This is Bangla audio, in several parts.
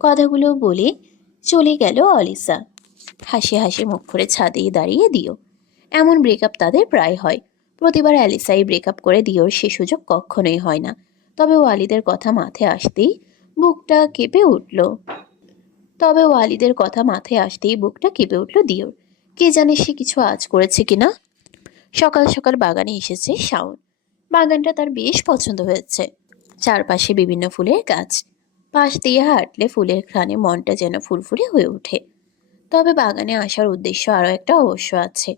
কথাগুলো বলে চলে গেল অলিসা। হাসি হাসি মুখ করে ছাদেই দাঁড়িয়ে দিও। এমন ব্রেকআপ তাদের প্রায় হয়। প্রতিবার অ্যালিসাই ব্রেকআপ করে দিওর সে সুযোগ কখনোই হয় না। তবে ওয়ালিদের কথা মাথায় আসতেই বুকটা কেঁপে উঠল দিওর। কে জানে সে কিছু আজ করেছে কিনা। সকাল সকাল বাগানে এসেছে শাওন। বাগানটা তার বেশ পছন্দ হয়েছে। চারপাশে বিভিন্ন ফুলের গাছ। পাশ দিয়ে হাঁটলে ফুলের ঘ্রাণে মনটা যেন ফুরফুরে হয়ে ওঠে। তবে বাগানে আসার উদ্দেশ্য আরও একটা অবশ্য আছে।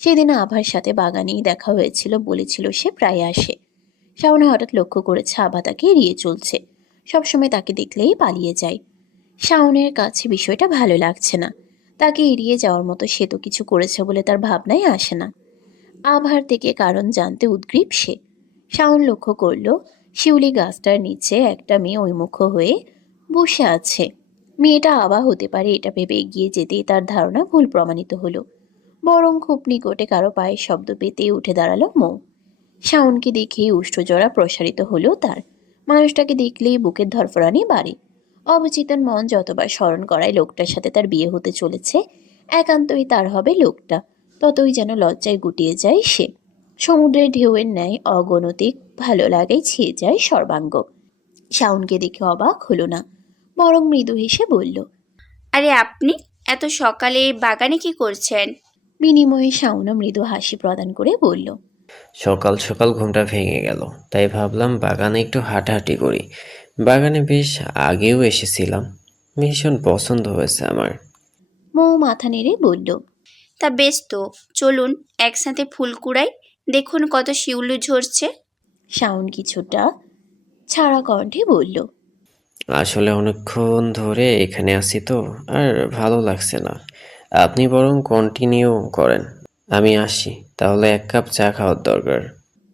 সেদিন আভার সাথে বাগানেই দেখা হয়েছিল, বলেছিল সে প্রায় আসে। শাওন হঠাৎ লক্ষ্য করেছে আভা তাকে এড়িয়ে চলছে। সবসময় তাকে দেখলেই পালিয়ে যায়। শাওনের কাছে বিষয়টা ভালো লাগছে না। তাকে এড়িয়ে যাওয়ার মতো সে তো কিছু করেছে বলে তার ভাবনায় আসে না। আভার থেকে কারণ জানতে উদ্গ্রীব সে। শাওন লক্ষ্য করল শিউলি গাছটার নিচে একটা মেয়ে ওইমুখ হয়ে বসে আছে। মেয়েটা আভা হতে পারে এটা ভেবে এগিয়ে যেতেই তার ধারণা ভুল প্রমাণিত হলো। বরং খুব নিকটে কারো পায়ের শব্দ পেতেই উঠে দাঁড়ালো মৌ। শাওনকে দেখেই উষ্ঠজোড়া প্রসারিত হলো তার। মানুষটাকে দেখলেই বুকের ধরফরানি বাড়ে। অবচেতন মন যতবার স্মরণ করায় লোকটার সাথে তার বিয়ে হতে চলেছে, একান্তই তার হবে লোকটা, ততই যেন লজ্জায় গুটিয়ে যায় সে। সমুদ্রের ঢেউয়ের ন্যায় অগণতিক ভালো লাগাই ছেয়ে যায় সর্বাঙ্গ। শাওনকে দেখে অবাক হলো না, বরং মৃদু হেসে বলল। আরে আপনি এত সকালে বাগানে কি করছেন? বিনিময়ে শাওনও মৃদু হাসি প্রদান করে বলল। সকাল সকাল ঘুমটা ভেঙে গেল, তাই ভাবলাম বাগানে একটু হাঁটাহাঁটি করি। বাগানে বেশ আগেও এসেছিলাম, ভীষণ পছন্দ হয়েছে আমার। মৌ মাথা নেড়ে বলল। তা বেশ তো, চলুন একসাথে ফুল কুড়াই। দেখুন কত শিউলি ঝরছে। শাওন কিছুটা ছাড়া কণ্ঠে বলল। আসলে অনেকক্ষণ ধরে এখানে আছি তো, আর ভালো লাগছে না। আপনি বরং কন্টিনিউ করেন, আমি আসি। তাহলে এক কাপ চা খাওয়ার দরকার।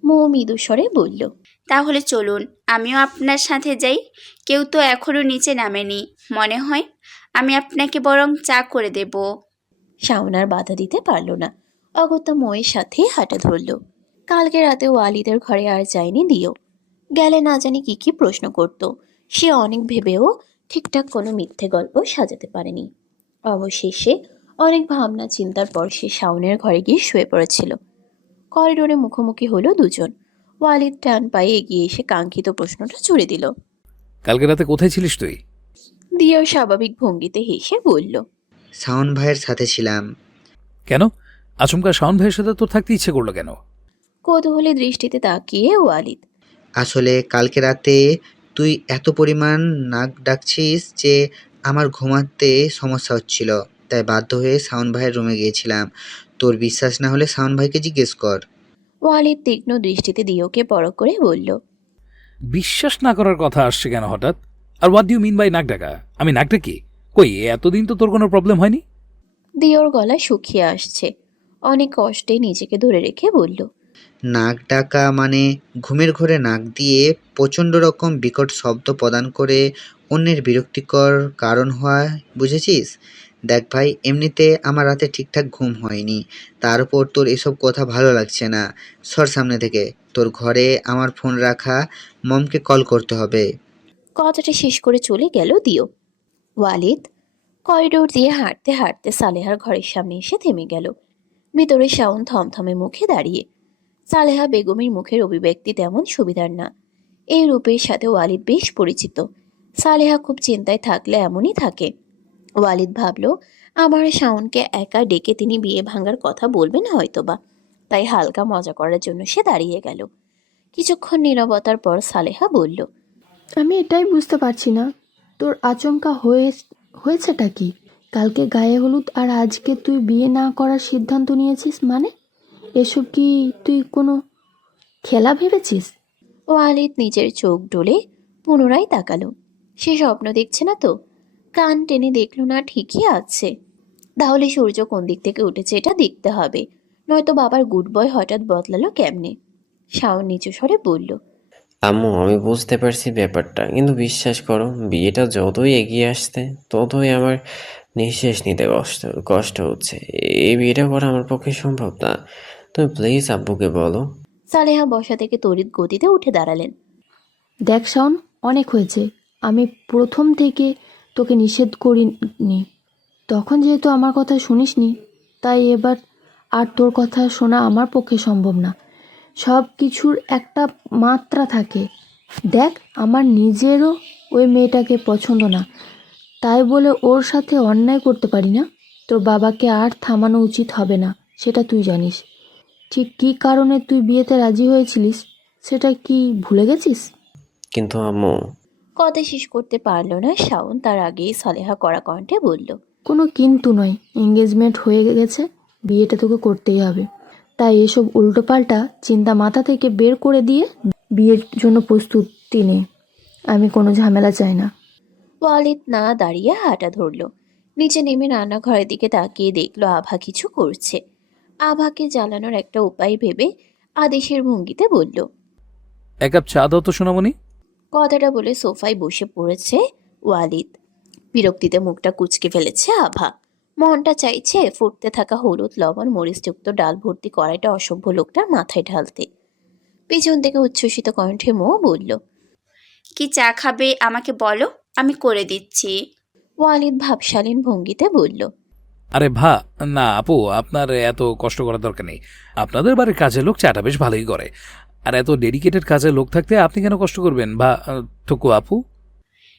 মৌ মৃদু স্বরে বলল। তাহলে চলুন, আমিও আপনার সাথে যাই। কেউ তো এখনো নিচে নামেনি মনে হয়। আমি আপনাকে বরং চা করে দেব। শাওন আর বাধা দিতে পারল না, অগত্যা মৌয়ের সাথে হাঁটা ধরল। কালকে রাতে ওয়ালিদের ঘরে আর যায়নি দিও। গেলে না জানি কি কি প্রশ্ন করত। সে অনেক ভেবেও ঠিকঠাক কোনো মিথ্যে গল্প সাজাতে পারেনি। অবশেষে অনেক ভাবনা চিন্তার পর সে শাওনের ঘরে গিয়ে শুয়ে পড়েছিল। করিডোরে মুখোমুখি হলো দুজন। ওয়ালিদ টান পায়ে এগিয়ে এসে কাঙ্ক্ষিত প্রশ্নটা ছুড়ে দিল। কালকে রাতে কোথায় ছিলিস তুই? দিও স্বাভাবিক ভঙ্গিতে হেসে বলল। শাওন ভাইয়ের সাথে ছিলাম। কেন? আচমকা শাওন ভাইয়ের সাথে তোর থাকতে ইচ্ছে করলো কেন? কৌতূহলী দৃষ্টিতে তাকিয়ে ওয়ালিদ। আসলে কালকে রাতে তুই এত পরিমাণ নাক ডাকছিস যে আমার ঘুমাতে সমস্যা হচ্ছিল, তাই বাধ্য হয়ে শাওন ভাইয়ের রুমে গিয়েছিলাম। তোর বিশ্বাস না হলে শাওন ভাইকে জিজ্ঞেস কর। ওয়ালিদ তীক্ষ্ণ দৃষ্টিতে দিওকে পরখ করে বলল। বিশ্বাস না করার কথা আসছে কেন হঠাৎ? আর হোয়াট ডিউ মিন বাই নাক ডাকা? আমি নাক ডাকি? কই, এতদিন তো তোর কোনো প্রবলেম হয়নি। দিওর গলা শুকিয়ে আসছে। অনেক কষ্টে নিজেকে ধরে রেখে বলল। নাক ডাকা মানে ঘুমের ঘোরে নাক দিয়ে প্রচণ্ড রকম বিকট শব্দ প্রদান করে অন্যের বিরক্তিকর কারণ হয়, বুঝেছিস? দেখ ভাই, এমনিতে আমার রাতে ঠিকঠাক ঘুম হয়নি, তার উপর তোর এসব কথা ভালো লাগছে না। সর সামনে থেকে। তোর ঘরে আমার ফোন রাখা, মমকে কল করতে হবে। কথাটা শেষ করে চলে গেল দিও। ওয়ালিদ করিডোর দিয়ে হাঁটতে হাঁটতে সালেহার ঘরের সামনে এসে থেমে গেল। ভিতরে শাওন থমথমে মুখে দাঁড়িয়ে। সালেহা বেগমের মুখের অভিব্যক্তি তেমন সুবিধার না। এই রূপের সাথে ওয়ালিদ বেশ পরিচিত। সালেহা খুব চিন্তায় থাকলে এমনই থাকে। ওয়ালিদ ভাবল, আমার শাওনকে একা ডেকে তিনি বিয়ে ভাঙার কথা বলবেন হয়তোবা। তাই হালকা মজা করার জন্য সে দাঁড়িয়ে গেল। কিছুক্ষণ নীরবতার পর সালেহা বলল। আমি এটাই বুঝতে পারছি না, তোর আচমকা হয়েছেটা কি? কালকে গায়ে হলুদ আর আজকে তুই বিয়ে না করার সিদ্ধান্ত নিয়েছিস, মানে এসব কি তুই কোনো খেলা ভেবেছিস? ওয়ালিদ নিজের চোখ ডোলে পুনরায় তাকালো। সে স্বপ্ন দেখছে না তো? কান টেনে দেখলো না ঠিকই আছে। তাহলে সূর্য কোন দিক থেকে উঠেছে এটা দেখতে হবে, নয়তো বাবার গুড বয় হঠাৎ বদলালো কেমনে। শাওন নিচু স্বরে বলল। আম্মু, আমি বুঝতে পারছি ব্যাপারটা, কিন্তু বিশ্বাস করো, বিয়েটা যতই এগিয়ে আসছে ততই আমার নিঃশ্বাস নিতে কষ্ট কষ্ট হচ্ছে। এই বিয়েটা করা আমার পক্ষে সম্ভব না। তুমি প্লিজ আব্বুকে বলো। সালেহা বসা থেকে তড়িৎ গতিতে উঠে দাঁড়ালেন। দেখ শাওন, অনেক হয়েছে। আমি প্রথম থেকে তোকে নিষেধ করিনি, তখন যেহেতু আমার কথা শুনিসনি, তাই এবার আর তোর কথা শোনা আমার পক্ষে সম্ভব না। সব কিছুর একটা মাত্রা থাকে। দেখ, আমার নিজেরও ওই মেয়েটাকে পছন্দ না, তাই বলে ওর সাথে অন্যায় করতে পারি না। তোর বাবাকে আর থামানো উচিত হবে না, সেটা তুই জানিস। ঠিক কী কারণে তুই বিয়েতে রাজি হয়েছিলিস সেটা কি ভুলে গেছিস? কিন্তু আম্মু, কথা শেষ করতে পারল না শাওন, তার আগেই সালেহা কড়া কণ্ঠে বলল। কোনো কিন্তু নয়, এঙ্গেজমেন্ট হয়ে গেছে, বিয়েটা তোকে করতেই হবে। তাই এসব উল্টোপাল্টা চিন্তা মাথা থেকে বের করে দিয়ে বিয়ের জন্য প্রস্তুতি নে। আমি কোনো ঝামেলা চাই না। ওয়ালিদ না দাঁড়িয়ে হাঁটা ধরল। নিচে নেমে রান্নাঘরের দিকে তাকিয়ে দেখলো আভা কিছু করছে। আভাকে জ্বালানোর একটা উপায় ভেবে আদেশের ভঙ্গিতে বলল। এক কাপ চা দাও তো সোনামণি। কথাটা বলে সোফায় বসে পড়েছে ওয়ালিদ। বিরক্তিতে মুখটা কুঁচকে ফেলেছে আভা। মনটা চাইছে ফুটতে থাকা হলুদ লবণ মরিচযুক্ত ডাল ভর্তি কড়াইটা অসভ্য লোকটার মাথায় ঢালতে। পেছন থেকে উচ্ছ্বসিত কণ্ঠে মো বলল। কি চা খাবে আমাকে বলো, আমি করে দিচ্ছি। ওয়ালিদ ভাবশালীন ভঙ্গিতে বলল। আরে না আপু, আপনার এত কষ্ট করার দরকার নেই। আপনাদের বাড়ির কাজের লোক চাটা বেশ ভালোই করে। আর এত ডেডিকেটেড কাজের লোক থাকতে আপনি কেন কষ্ট করবেন থুকু আপু?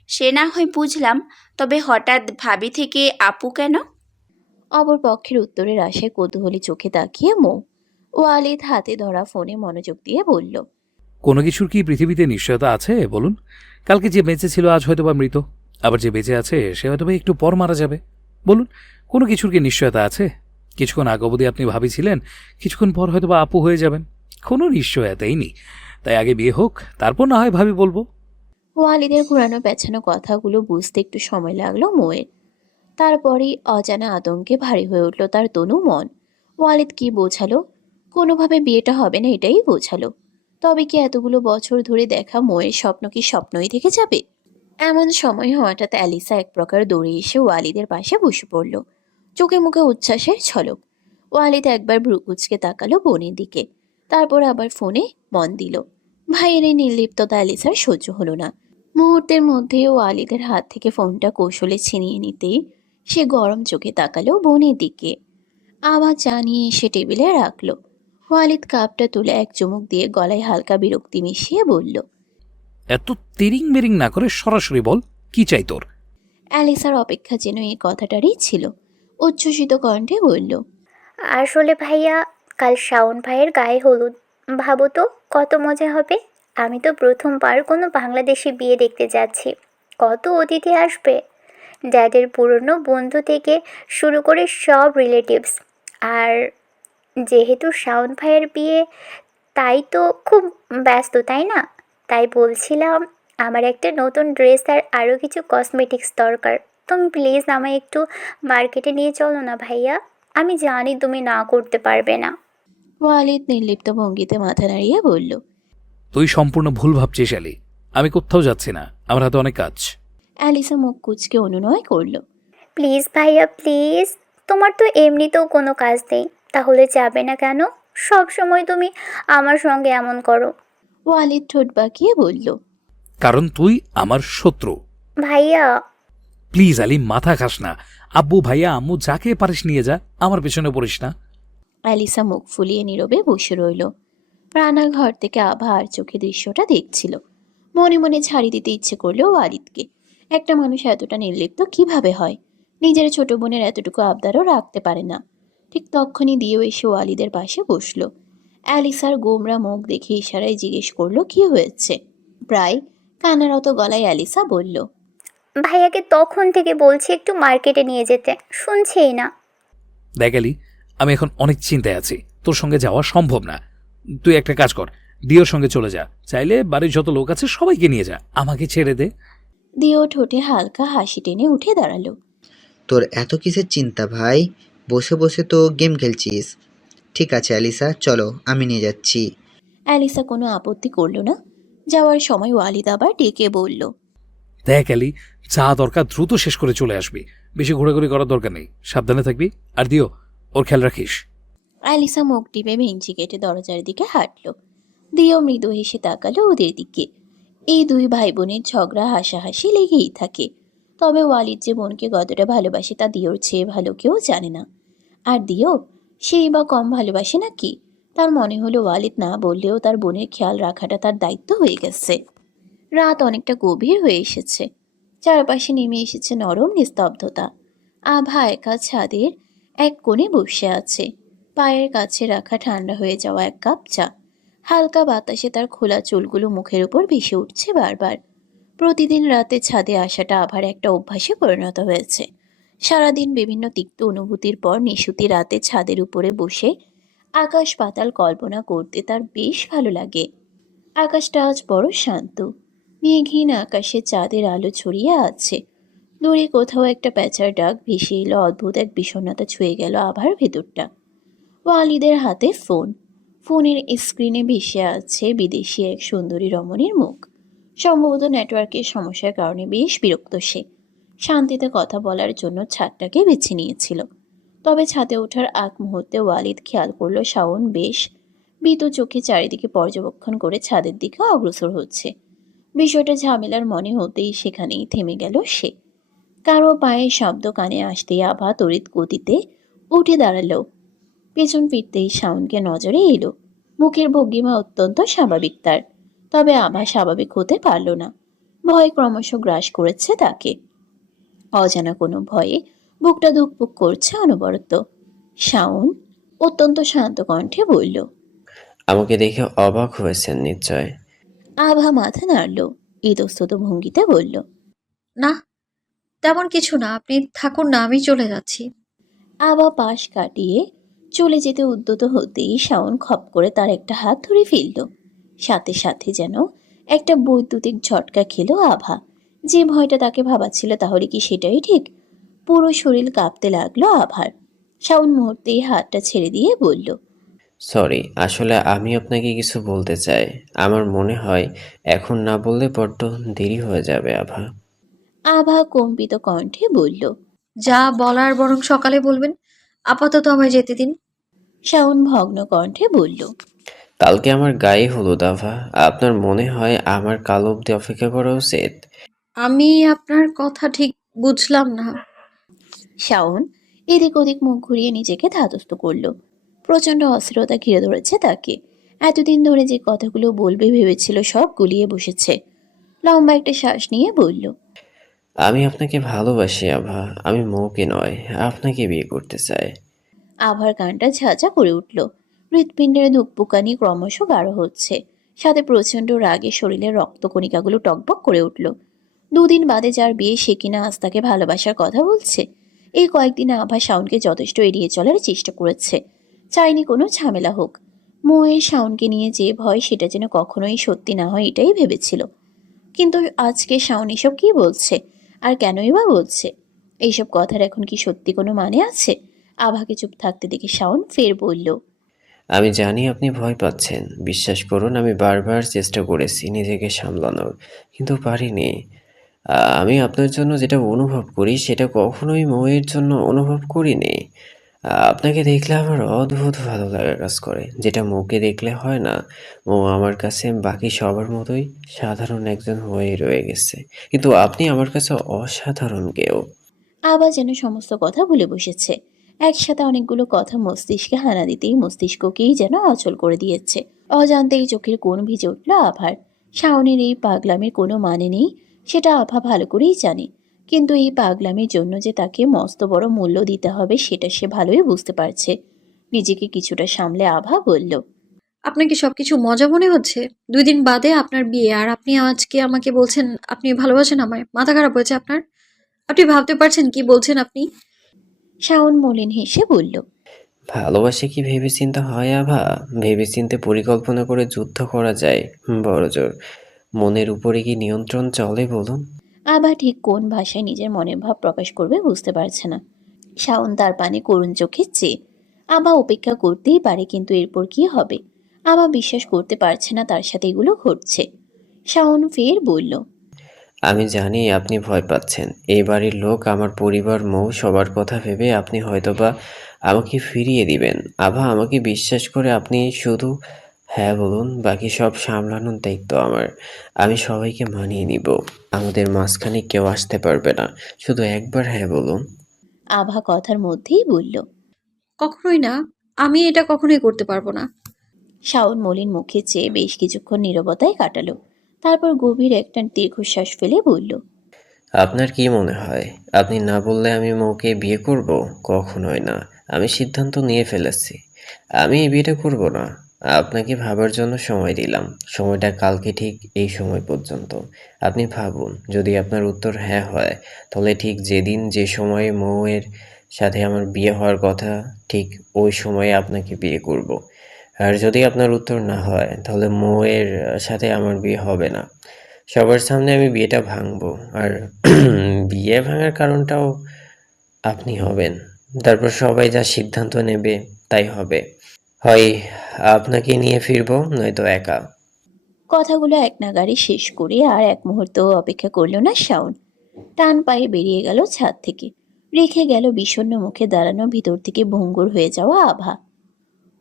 সে না হয় বুঝলাম, তবে হঠাৎ ভাবি থেকে আপু কেন? অপর পক্ষের উত্তরের আশায় কৌতূহলী চোখে তাকিয়ে মো। ওয়ালিদ হাতে ধরা ফোনে মনোযোগ দিয়ে বলল। কোনো কিছুর কি পৃথিবীতে নিশ্চয়তা আছে বলুন? কালকে যে বেঁচে ছিল আজ হয়তোবা মৃত, আবার যে বেঁচে আছে সে হয়তোবা একটু পর মারা যাবে। বলুন, কোনো কিছুর কি নিশ্চয়তা আছে? কিছুক্ষণ আগে অবধি আপনি ভাবিছিলেন, কিছুক্ষণ পর হয়তোবা আপু হয়ে যাবেন। কোনো নিশ্চয়তাই নেই। তাই আগে বিয়ে হোক, তারপর না হয় ভাবি বলবো। ওয়ালিদের ঘুরানো পেছানো কথাগুলো বুঝতে একটু সময় লাগলো মোয়ের। তারপরেই অজানা আতঙ্কে ভারী হয়ে উঠল তার তনু মন। ওয়ালিদ কি বোঝালো? কোনোভাবে বিয়েটা হবে না এটাই বোঝালো। তবে কি এতগুলো বছর ধরে দেখা মোয়ের স্বপ্ন কি স্বপ্নই থেকে যাবে? এমন সময় হঠাৎ অ্যালিসা এক প্রকার দৌড়ে এসে ওয়ালিদের পাশে বসে পড়ল। চোখে মুখে উচ্ছ্বাসের ঝলক। ওয়ালিদ একবার ভ্রু কুঁচকে তাকালো বোনের দিকে, তারপর আবার ফোনে মন দিল। ভাইয়ের এই নির্লিপ্ততা অ্যালিসার সহ্য হলো না। মুহূর্তের মধ্যে ওয়ালিদের হাত থেকে ফোনটা কৌশলে ছিনিয়ে নিতেই সে গরম চোখে তাকালো বোনের দিকে। আবার চা নিয়ে এসে টেবিলে রাখলো। ওয়ালিদ কাপটা তুলে এক চুমুক দিয়ে গলায় হালকা বিরক্তি মিশিয়ে বলল। এত তেরিং মেরিং না করে সরাসরি বল, কি চাই তোর? অ্যালিসার অপেক্ষা যেন এই কথাটারই ছিল। উচ্ছ্বসিত কণ্ঠে বলল। আসলে ভাইয়া, কাল শাওন ভাইয়ের গায়ে হলুদ। ভাবো তো কত মজা হবে। আমি তো প্রথমবার কোনো বাংলাদেশি বিয়ে দেখতে যাচ্ছি। কত অতিথি আসবে, ড্যাডের পুরনো বন্ধু থেকে শুরু করে সব রিলেটিভস। আর যেহেতু শাওন ভাইয়ের বিয়ে, তাই তো খুব ব্যস্ত, তাই না? তাই বলছিলাম, আমার একটা নতুন ড্রেস আর আরও কিছু কসমেটিক্স দরকার। তুমি প্লিজ আমায় একটু মার্কেটে নিয়ে চলো না ভাইয়া। আমি জানি তুমি না করতে পারবে না। ওয়ালিদ নির্লিপ্ত ভঙ্গিতে মাথা নাড়িয়ে বলল। তুই সম্পূর্ণ ভুল ভাবছিস আলি। আমি কোথাও যাচ্ছি না, আমার হাতে অনেক কাজ। অ্যালিসা মুখ কুঁচকে অনুনয় করল। প্লিজ ভাইয়া প্লিজ, তোমার তো এমনিতেও কোনো কাজ নেই, তাহলে যাবে না কেন? সব সময় তুমি আমার সঙ্গে এমন করো। ওয়ালিদ ঠোঁট বাঁকিয়ে বলল। কারণ তুই আমার শত্রু। ভাইয়া প্লিজ আলি, মাথা খাস না। আব্বু ভাইয়া আম্মু যাকে পারিস নিয়ে যা, আমার পেছনে পড়িস না। অ্যালিসা মুখ ফুলিয়ে নীরবে বসে রইল। রান্নাঘর থেকে আভা আর চোখে দৃশ্যটা দেখছিল। মনে মনে ছাড়ি দিতে ইচ্ছে করলো ওয়ালিদকে। একটা মানুষ এতটা নির্লিপ্ত কিভাবে হয়? নিজের ছোট বোনের এতটুকু আবদারও রাখতে পারে না। ঠিক তখনই দিয়েও এসে ওয়ালিদের পাশে বসলো। অ্যালিসার গোমরা মুখ দেখে ইশারায় জিজ্ঞেস করলো কি হয়েছে। প্রায় কান্নারত গলায় অ্যালিসা বলল। ভাইয়াকে তখন থেকে বলছি একটু মার্কেটে নিয়ে যেতে, শুনছেই না। দেখ আলি, আমি এখন অনেক চিন্তায় আছি, তোর সঙ্গে যাওয়া সম্ভব না। তুই একটা কাজ কর, দিওর সঙ্গে চলে যা। চাইলে বাড়ির যত লোক আছে সবাইকে নিয়ে যা, আমাকে ছেড়ে দে। দিও ঠোঁটে হালকা হাসি টেনে উঠে দাঁড়ালো। তোর এত কিসের চিন্তা ভাই? বসে বসে তো গেম খেলছিস। ঠিক আছে অ্যালিসা, চলো আমি নিয়ে যাচ্ছি। অ্যালিসা কোনো আপত্তি করলো না। যাওয়ার সময় ওয়ালিদ আবার ডেকে বলল। দেখ আলি, যা দরকার দ্রুত শেষ করে চলে আসবি। বেশি ঘোরাঘুরি করার দরকার নেই, সাবধানে থাকবি। আর দিও, ওর খেয়াল রাখিস। অ্যালিসা মুখ টিপে ভেঙচি কেটে দরজার দিকে হাঁটলো। দিও মৃদু হেসে তাকালো ওদের দিকে। এই দুই ভাই বোনের ঝগড়া হাসাহাসি লেগেই থাকে। তবে ওয়ালিদ যে বোনকে কতটা ভালোবাসে তা দিওর চেয়ে ভালো কেউ জানে না। আর দিও, সেই বা কম ভালোবাসে নাকি? তার মনে হলো ওয়ালিদ না বললেও তার বোনের খেয়াল রাখাটা তার দায়িত্ব হয়ে গেছে। রাত অনেকটা গভীর হয়ে এসেছে। চারপাশে নেমে এসেছে নরম নিস্তব্ধতা। আভা একা ছাদের এক কোণে বসে আছে। পায়ের কাছে রাখা ঠান্ডা হয়ে যাওয়া এক কাপ চা। হালকা বাতাসে তার খোলা চুলগুলো মুখের উপর ভেসে উঠছে বারবার। প্রতিদিন রাতে ছাদে আসাটা আবার একটা অভ্যাসে পরিণত হয়েছে। সারাদিন বিভিন্ন তিক্ত অনুভূতির পর নিশুতি রাতে ছাদের উপরে বসে আকাশ পাতাল কল্পনা করতে তার বেশ ভালো লাগে। আকাশটা আজ বড় শান্ত। মেঘহীন আকাশে চাঁদের আলো ছড়িয়ে আছে। দূরে কোথাও একটা প্যাঁচার ডাক ভেসে এলো। অদ্ভুত এক বিষণ্ণতা ছুঁয়ে গেল আভার ভেতরটা। ওয়ালিদের হাতে ফোন। ফোনের স্ক্রিনে ভেসে আছে বিদেশি এক সুন্দরী রমণীর মুখ। সম্ভবত নেটওয়ার্কের সমস্যার কারণে বেশ বিরক্ত সে। শান্তিতে কথা বলার জন্য ছাদটাকে বেছে নিয়েছিল। তবে ছাদে ওঠার আগ মুহূর্তে ওয়ালিদ খেয়াল করলো শাওন বেশ ভীত চোখে চারিদিকে পর্যবেক্ষণ করে ছাদের দিকে অগ্রসর হচ্ছে। বিষয়টা ঝামেলার মনে হতেই সেখানেই থেমে গেল সে। কারো পায়ের শব্দ কানে আসতেই আভা তড়িৎ গতিতে উঠে দাঁড়ালো। পেছন ফিরতেই শাওনকে নজরে এলো। মুখের ভঙ্গিমা অত্যন্ত স্বাভাবিক তার। তবে আভা স্বাভাবিক হতে পারল না। ভয় ক্রমশ গ্রাস করেছে তাকে। অজানা কোনো ভয়ে বুকটা ধুকপুক করছে অনবরত। শাওন অত্যন্ত শান্ত কণ্ঠে বলল। আমাকে দেখে অবাক হয়েছেন নিশ্চয়। আভা মাথা নাড়ল। ইতস্তত ভঙ্গিতে বলল, না, তেমন কিছু না, আপনি থাকুন না, আমি চলে যাচ্ছি। আভা পাশ কাটিয়ে চলে যেতে উদ্যত হতেই শাওন খপ করে তার একটা হাত ধরে ফেলল। সাথে সাথে যেন একটা বৈদ্যুতিক ঝটকা খেলো আভা। যে ভয়টা তাকে ভাবাচ্ছিল তাহলে কি সেটাই ঠিক? পুরো শরীর কাঁপতে লাগলো আভার। শাওন মুহূর্তেই হাতটা ছেড়ে দিয়ে বলল, সরি, আসলে আমি আপনাকে কিছু বলতে চাই। আমার মনে হয় এখন না বললে বড্ড দেরি হয়ে যাবে আভা। আভা কম্পিত কণ্ঠে বলল। যা বলার বরং সকালে বলবেন, আপাতত আমায় যেতে দিন। শাওন ভগ্ন কণ্ঠে বলল, কালকে আমার গায়ে হলুদ আভা। আপনার মনে হয় আমার কাল অবধি অপেক্ষা করা উচিত? আমি আপনার কথা ঠিক বুঝলাম না। শাওন এদিক ওদিক মুখ ঘুরিয়ে নিজেকে ধাতস্থ করল। প্রচন্ড অস্থিরতা ঘিরে ধরেছে তাকে। এতদিন ধরে যে কথাগুলো বলবে ভেবেছিল সব গুলিয়ে বসেছে। লম্বা একটা শ্বাস নিয়ে বলল, আমি আপনাকে ভালোবাসি আভা। আমি মৌকে নয়, আপনাকে বিয়ে করতে চাই। আভার কানটা ঝাঁঝা করে উঠল। হৃৎপিণ্ডের ধুকপুকানি ক্রমশ গাঢ় হচ্ছে। সাথে প্রচন্ড রাগে শরীরের রক্তকণিকাগুলো টকবক করে উঠল। দুদিন বাদে যার বিয়ে সে কিনা আজ তাকে ভালোবাসার কথা বলছে। এই কয়েকদিনে আভা শাওনকে যথেষ্ট এড়িয়ে চলার চেষ্টা করেছে। চাইনি কোনো ঝামেলা হোক। মোয়ের শাওনকে নিয়ে যে ভয় সেটা যেন কখনোই সত্যি না হয় এটাই ভেবেছিল। কিন্তু আজকে শাওন এসব কি বলছে? আর কেনই বা বলছে? এইসব কথার এখন কি সত্যি কোনো মানে আছে? আভাকে চুপ থাকতে দেখে শাওন ফের বলল, আমি জানি আপনি ভয় পাচ্ছেন। বিশ্বাস করুন, আমি বারবার চেষ্টা করেছি নিজেকে সামলানোর, কিন্তু পারিনি। আমি আপনার জন্য যেটা অনুভব করি সেটা কখনোই মৌয়ের জন্য অনুভব করিনি। আপনাকে দেখলে আমার অদ্ভুত ভালো লাগা কাজ করে, যেটা মৌকে দেখলে হয় না। মৌ আমার কাছে বাকি সবার মতোই সাধারণ একজন হয়েই রয়ে গেছে, কিন্তু আপনি আমার কাছে অসাধারণ কেউ। আবার যেন সমস্ত কথা ভুলে বসেছে। একসাথে অনেকগুলো কথা মস্তিষ্কে হানা দিতেই মস্তিষ্ককেই যেন অচল করে দিয়েছে। অজান্তেই চোখের কোণ ভিজে উঠল আভার। শাওনের এই পাগলামির কোনো মানে নেই, সেটা আভা ভালো করেই জানে। কিন্তু এই পাগলামির জন্য যে তাকে মস্ত বড় মূল্য দিতে হবে সেটা সে ভালোই বুঝতে পারছে। নিজেকে কিছুটা সামলে আভা বলল, আপনার কি সবকিছু মজা মনে হচ্ছে? 2 দিন বাদে আপনার বিয়ে, আর আপনি আজকে আমাকে বলছেন আপনি ভালোবাসেন আমায়। মাথা খারাপ হয়েছে আপনার? আপনি ভাবতে পারছেন কি বলছেন আপনি? শাওন মলিন হেসে বলল, ভালোবাসা কি ভেবেচিন্তে হয় আভা? ভেবেচিন্তে পরিকল্পনা করে যুদ্ধ করা যায় বড়জোর। মনের উপরে কি নিয়ন্ত্রণ চলে বলুন? আভা ঠিক কোন ভাষায় নিজের মনের ভাব প্রকাশ করবে বুঝতে পারছে না। শাওন তার পানে করুণ চোখে চেয়ে। আভা অপেক্ষা করতেই পারে, কিন্তু এরপর কি হবে? আভা বিশ্বাস করতে পারছে না তার সাথে এগুলো ঘটছে। শাওন ফের বলল, আমি জানি আপনি ভয় পাচ্ছেন। এই বাড়ির লোক, আমার পরিবার, মৌ, সবার কথা ভেবে আপনি হয়তোবা আমাকে ফিরিয়ে দিবেন। আভা, আমাকে বিশ্বাস করে আপনি শুধু হ্যাঁ বলুন, বাকি সব সামলানোর দায়িত্ব আমার। আমি সবাইকে মানিয়ে নিব। আমাদের মাঝখানে কেউ আসতে পারবে না। শুধু একবার হ্যাঁ বলুন। আভা কথার মধ্যেই বলল। কখনোই না। আমি এটা কখনোই করতে পারবো না। শাওন মলিন মুখে চেয়ে বেশ কিছুক্ষণ নীরবতায় কাটালো। তারপর গভীর একটা দীর্ঘশ্বাস ফেলে বলল। আপনার কি মনে হয় আপনি না বললে আমি মৌকে বিয়ে করব? কখনোই না। আমি সিদ্ধান্ত নিয়ে ফেলেছি। আমি এই বিয়েটা করব না। আপনাকে ভাবার জন্য সময় দিলাম। সময়টা কালকে ঠিক এই সময় পর্যন্ত। আপনি ভাবুন, যদি আপনার উত্তর হ্যাঁ হয়, তাহলে ঠিক যেদিন যে সময়ে মৌয়ের সাথে আমার বিয়ে হওয়ার কথা, ঠিক ওই সময়ে আপনাকে বিয়ে করব। আর যদি আপনার উত্তর না হয়, তাহলে মৌয়ের সাথে আমার বিয়ে হবে না। সবার সামনে আমি বিয়েটা ভাঙবো। আর বিয়ে ভাঙার কারণটাও আপনি হবেন। তারপর সবাই যা সিদ্ধান্ত নেবে তাই হবে। হয় আপনাকে নিয়ে ফিরবো, নয়তো একা। কথাগুলো এক নাগাড়ে শেষ করে আর এক মুহূর্ত অপেক্ষা করল না শাওন। টান পায়ে বেরিয়ে গেল ছাদ থেকে। রেখে গেল বিষণ্ণ মুখে দাঁড়ানো ভিতর থেকে ভঙ্গুর হয়ে যাওয়া আভা।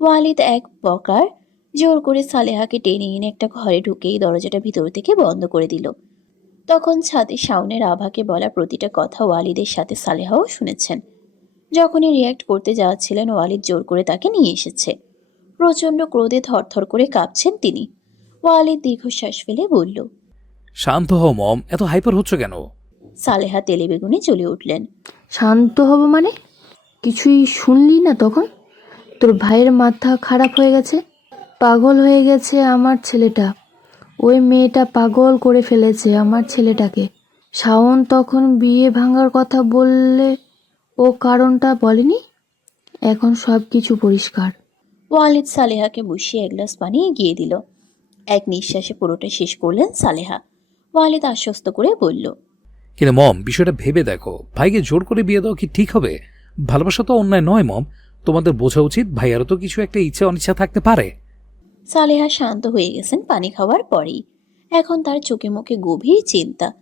ওয়ালিদ এক প্রকার জোর করে সালেহাকে টেনে এনে একটা ঘরে ঢুকেই দরজাটা ভিতর থেকে বন্ধ করে দিল। তখন ছাদে শাওনের আভাকে বলা প্রতিটা কথা ওয়ালিদের সাথে সালেহাও শুনেছেন। যখনই রিয়্যাক্ট করতে যাচ্ছিলেন, ওয়ালিদ জোর করে তাকে নিয়ে এসেছে। প্রচণ্ড ক্রোধে থরথর করে কাঁপছেন তিনি। ওয়ালিদ দীর্ঘশ্বাস ফেলে বলল। শান্ত হও মম, এত হাইপার হচ্ছ কেন? সালেহা তেলে বেগুনে জ্বলে উঠলেন। শান্ত হব মানে? কিছুই শুনলি না তখন? তোর ভাইয়ের মাথা খারাপ হয়ে গেছে, পাগল হয়ে গেছে আমার ছেলেটা। ওই মেয়েটা পাগল করে ফেলেছে আমার ছেলেটাকে। শাওন তখন বিয়ে ভাঙার কথা বললে ও কারণটা বলেনি? এখন সব কিছু পরিষ্কার। ওয়ালিদ সালেহাকে বসিয়ে এক গ্লাস পানি এগিয়ে দিল। এক নিঃশ্বাসে পুরোটা শেষ করলেন সালেহা। ওয়ালিদ আশ্বস্ত করে বলল। কিন্তু মম, বিষয়টা ভেবে দেখো, ভাইকে জোর করে বিয়ে দেওয়া কি ঠিক হবে? ভালোবাসা তো অন্যায় নয় মম। তোমাদের বোঝা উচিত ভাইয়ারও তো কিছু একটা ইচ্ছা অনিচ্ছা থাকতে পারে। সালেহা শান্ত হয়ে গেছেন পানি খাওয়ার পরেই। এখন তার চোখে মুখে গভীর চিন্তা।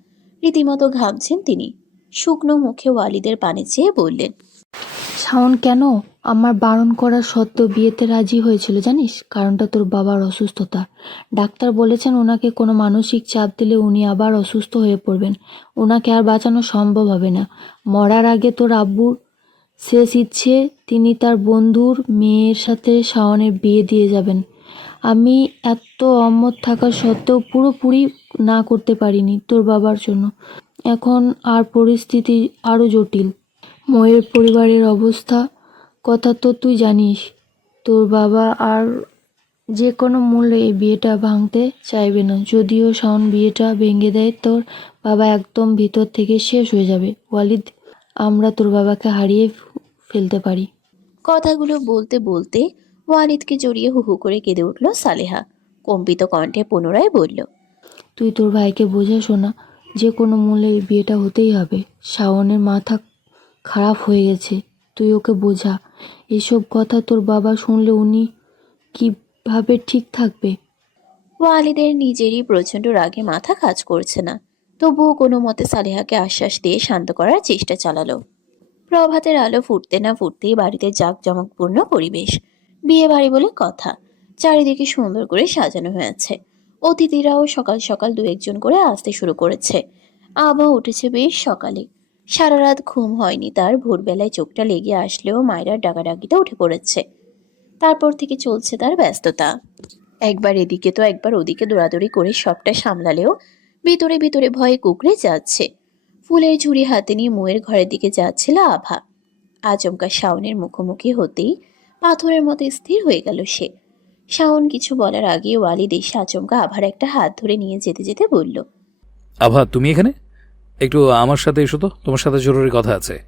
রীতিমতো ঘামছেন তিনি। শুকনো মুখে ওয়ালিদের পানি চেয়ে বললেন। শাওন কেন আমার বারণ করা সত্ত্বেও বিয়েতে রাজি হয়েছিল জানিস? কারণটা তোর বাবার অসুস্থতা। ডাক্তার বলেছেন ওনাকে কোনো মানসিক চাপ দিলে উনি আবার অসুস্থ হয়ে পড়বেন। ওনাকে আর বাঁচানো সম্ভব হবে না। মরার আগে তোর আব্বুর শেষ ইচ্ছে তিনি তার বন্ধুর মেয়ের সাথে শাওনের বিয়ে দিয়ে যাবেন। আমি এত অমত থাকা সত্ত্বেও পুরোপুরি না করতে পারিনি তোর বাবার জন্য। এখন আর পরিস্থিতি আরও জটিল। ময়ের পরিবারের অবস্থা কথা তো তুই জানিস। তোর বাবা আর যে কোনো মূল্যে এই বিয়েটা ভাঙতে চাইবে না। যদিও শাওন বিয়েটা ভেঙে দেয়, তোর বাবা একদম ভিতর থেকে শেষ হয়ে যাবে। ওয়ালিদ, আমরা তোর বাবাকে হারিয়ে ফেলতে পারি। কথাগুলো বলতে বলতে ওয়ালিদকে জড়িয়ে হু হু করে কেঁদে উঠল সালেহা। কম্পিত কণ্ঠে পুনরায় বলল। তুই তোর ভাইকে বোঝা শোনা, যে কোনো মূল্যে এই বিয়েটা হতেই হবে। শাওনের মাথা খারাপ হয়ে গেছে, তুই ওকে বোঝা। এসব কথা তোর বাবা শুনলে উনি কিভাবে ঠিক থাকবে? ওয়ালিদের নিজেরই প্রচণ্ড রাগে মাথা কাজ করছে না। তবুও কোনো মতে সালেহাকে আশ্বাস দিয়ে শান্ত করার চেষ্টা চালালো। প্রভাতের আলো ফুটতে না ফুটতেই বাড়িতে জাঁকজমকপূর্ণ পরিবেশ। বিয়ে বাড়ি বলে কথা। চারিদিকে সুন্দর করে সাজানো হয়েছে। অতিথিরাও সকাল সকাল দু একজন করে আসতে শুরু করেছে। আভা উঠেছে বেশ সকালে। সারা রাত ঘুম হয়নি তার। ভোরবেলায় চোখটা লেগে আসলেও মায়েরার ডাকাডাকিতে উঠে পড়েছে। তারপর থেকে চলছে তার ব্যস্ততা। একবার এদিকে তো একবার ওদিকে দৌড়াদৌড়ি করে সবটা সামলালেও ভিতরে ভিতরে ভয়ে কুঁকড়ে যাচ্ছে। ফুলের ঝুড়ি হাতে নিয়ে মুয়ের ঘরের দিকে যাচ্ছিল আভা। আচমকা শাওনের মুখোমুখি হতেই পাথরের মতো স্থির হয়ে গেল সে। শাওন কিছু বলার আগে ওয়ালিদ এসে আচমকা আভার একটা হাত ধরে নিয়ে যেতে যেতে বলল। আভা, তুমি এখানে? একটু আমার সাথে এসো তো, তোমার সাথে জরুরি কথা আছে।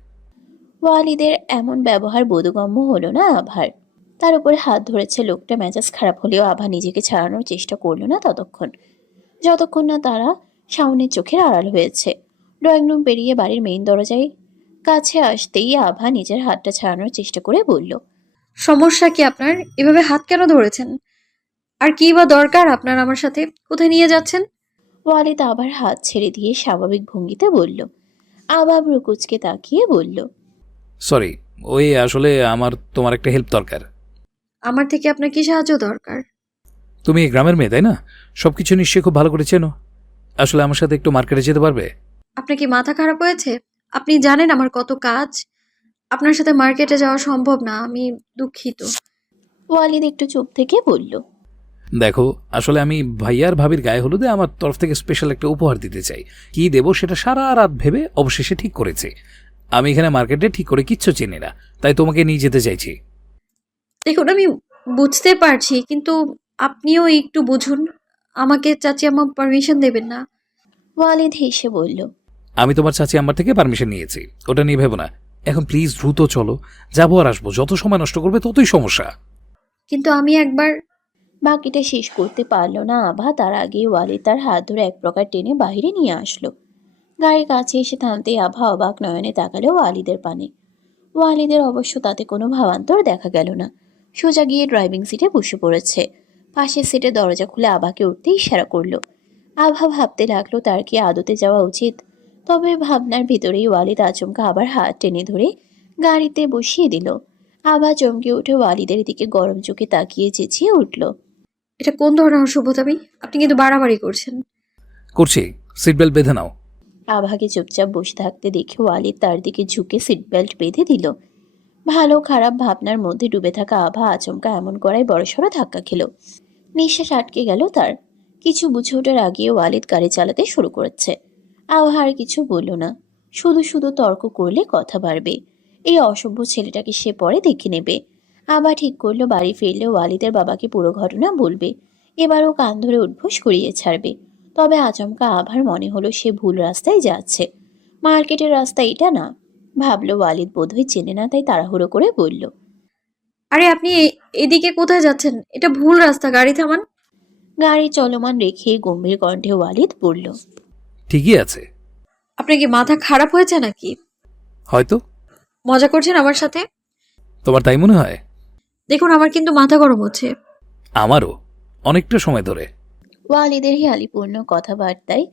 ওয়ালিদের এমন ব্যবহার বোধগম্য হলো না আভার। তার উপরে হাত ধরেছে লোকটা। মেজাজ খারাপ হলেও আভা নিজেকে ছাড়ানোর চেষ্টা করলো না ততক্ষণ, যতক্ষণ না তারা শাওনের চোখের আড়াল হয়েছে। ড্রয়িং রুম পেরিয়ে বাড়ির মেইন দরজায় কাছে আসতেই আভা নিজের হাতটা ছাড়ানোর চেষ্টা করে বলল। সমস্যা কি আপনার? এভাবে হাত কেন ধরেছেন? আর কি বা দরকার আপনার আমার সাথে? কোথায় নিয়ে যাচ্ছেন? ওয়ালিদ আবার হাত ছেড়ে দিয়ে স্বাভাবিক ভঙ্গিতে বলল। আভা ভ্রুকুচকে তাকিয়ে বলল। সরি, আসলে আমার তোমার একটা হেল্প দরকার। আমার থেকে আপনার কি সাহায্য দরকার? তুমি এই গ্রামের মেয়ে, তাই না? সবকিছু নিশ্চয়ই খুব ভালো করে চেনো। আসলে আমার সাথে একটু মার্কেটে যেতে পারবে? আপনার কি মাথা খারাপ হয়েছে? আপনি জানেন আমার কত কাজ। আপনার সাথে মার্কেটে যাওয়া সম্ভব না, আমি দুঃখিত। ওয়ালিদ একটু চুপ থেকে বলল, দেখো, আসলে আমি ভাইয়ার ভাবির গায়ে হলুদে আমার তরফ থেকে স্পেশাল একটা উপহার দিতে চাই। কি দেবো সেটা সারা রাত ভেবে অবশেষে ঠিক করেছি। আমি এখানে মার্কেটে ঠিক করে কিচ্ছু চিনি না, তাই তোমাকে নিয়ে যেতে চাইছি। দেখুন, আমি বুঝতে পারছি, কিন্তু আপনিও একটু বুঝুন। আমাকে চাচি আম্মা পারমিশন দেবেন না। ওয়ালিদ হেসে বলল, আমি তোমার চাচি আমার থেকে পারমিশন নিয়েছি, ওটা নিয়ে ভেবো না। এখন প্লিজ দ্রুত চলো, যাবো আর আসবো। যত সময় নষ্ট করবে ততই সমস্যা। কিন্তু আমি একবার। বাকিটা শেষ করতে পারল না আভা। তার আগে ওয়ালিদ তার হাত ধরে এক প্রকার টেনে বাইরে নিয়ে আসলো। গাড়ির কাছে এসে থামতেই আভা অবাক নয়নে তাকালো ওয়ালিদের পানে। ওয়ালিদের অবশ্য তাতে কোনো ভাবান্তর দেখা গেল না। সোজা গিয়ে ড্রাইভিং সিটে বসে পড়েছে। পাশের সিটে দরজা খুলে আভাকে উঠতে ইশারা করলো। আভা ভাবতে লাগলো তার কি আদতে যাওয়া উচিত। তবে ভাবনার ভিতরেই ওয়ালিদ আচমকা আবার হাত টেনে ধরে গাড়িতে বসিয়ে দিল। আভা চমকে উঠে ওয়ালিদের দিকে গরম চোখে তাকিয়ে চেঁচিয়ে উঠল, এটা কোন ধরনের অসভ্যতামি? আপনি কিন্তু বাড়াবাড়ি করছেন। করছি, সিট বেল্ট বেঁধে নাও। আভাকে চুপচাপ বসে থাকতে দেখে ওয়ালিদ তার দিকে ঝুঁকে সিট বেল্ট বেঁধে দিল। ভালো খারাপ ভাবনার মধ্যে ডুবে থাকা আভা আচমকা এমন করায় বড়সড় ধাক্কা খেল। নিঃশ্বাস আটকে গেল তার। কিছু বুঝে ওঠার আগে ওয়ালিদ গাড়ি চালাতে শুরু করেছে। আভা আর কিছু বলল না। শুধু শুধু তর্ক করলে কথা বাড়বে। এই অসভ্য ছেলেটাকে সে পরে দেখে নেবে। আভা ঠিক করলো বাড়ি ফিরলে ওয়ালিদের বাবাকে পুরো ঘটনা বলবে। এবারও কান ধরে উঠবোস করিয়ে ছাড়বে। তবে আচমকা আভার মনে হলো সে ভুল রাস্তায় যাচ্ছে। মার্কেটের রাস্তা এটা না। ভাবলো ওয়ালিদ বোধহয় চেনে না, তাই তাড়াহুড়ো করে বলল, আরে আপনি এদিকে কোথায় যাচ্ছেন? এটা ভুল রাস্তা, গাড়ি থামান। গাড়ি চলমান রেখে গম্ভীর কণ্ঠে ওয়ালিদ বলল, ঠিকই আছে। আপনার কি মাথা খারাপ হয়েছে নাকি? হয়তো। মজা করছেন আমার সাথে? তোমার তাই মনে হয়? দেখুন, আমার কিন্তু মাথা গরম হচ্ছে। আমারও, অনেকটা সময় ধরে। ওয়ালিদের হেয়ালিপূর্ণ কথাবার্তায়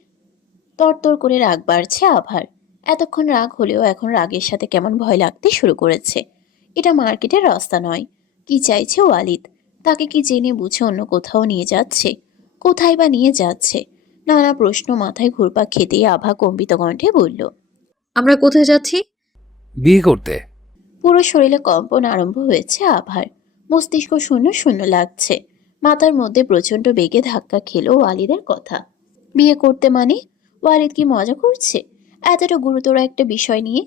তরতর করে রাগ বাড়ছে আভার। এতক্ষণ রাগ হলেও এখন রাগের সাথে কেমন ভয় লাগতে শুরু করেছে। এটা মার্কেটের রাস্তা নয়। কি চাইছে ওয়ালিদ? তাকে কি জেনে বুঝে অন্য কোথাও নিয়ে যাচ্ছে? কোথায় বা নিয়ে যাচ্ছে? নানা প্রশ্ন মাথায় ঘুরপাক খেতেই আভা কম্পিত কণ্ঠে বলল, আমরা কোথায় যাচ্ছি? বিয়ে করতে। পুরো শরীরে কম্পন আরম্ভ হয়েছে আভার। মস্তিষ্ক শূন্য শূন্য লাগছে। মাথার মধ্যে প্রচণ্ড বেগে ধাক্কা খেলো ওয়ালিদের কথা। বিয়ে করতে মানে? ওয়ালিদ কি মজা করছে এতটা গুরুতর একটা বিষয় নিয়ে?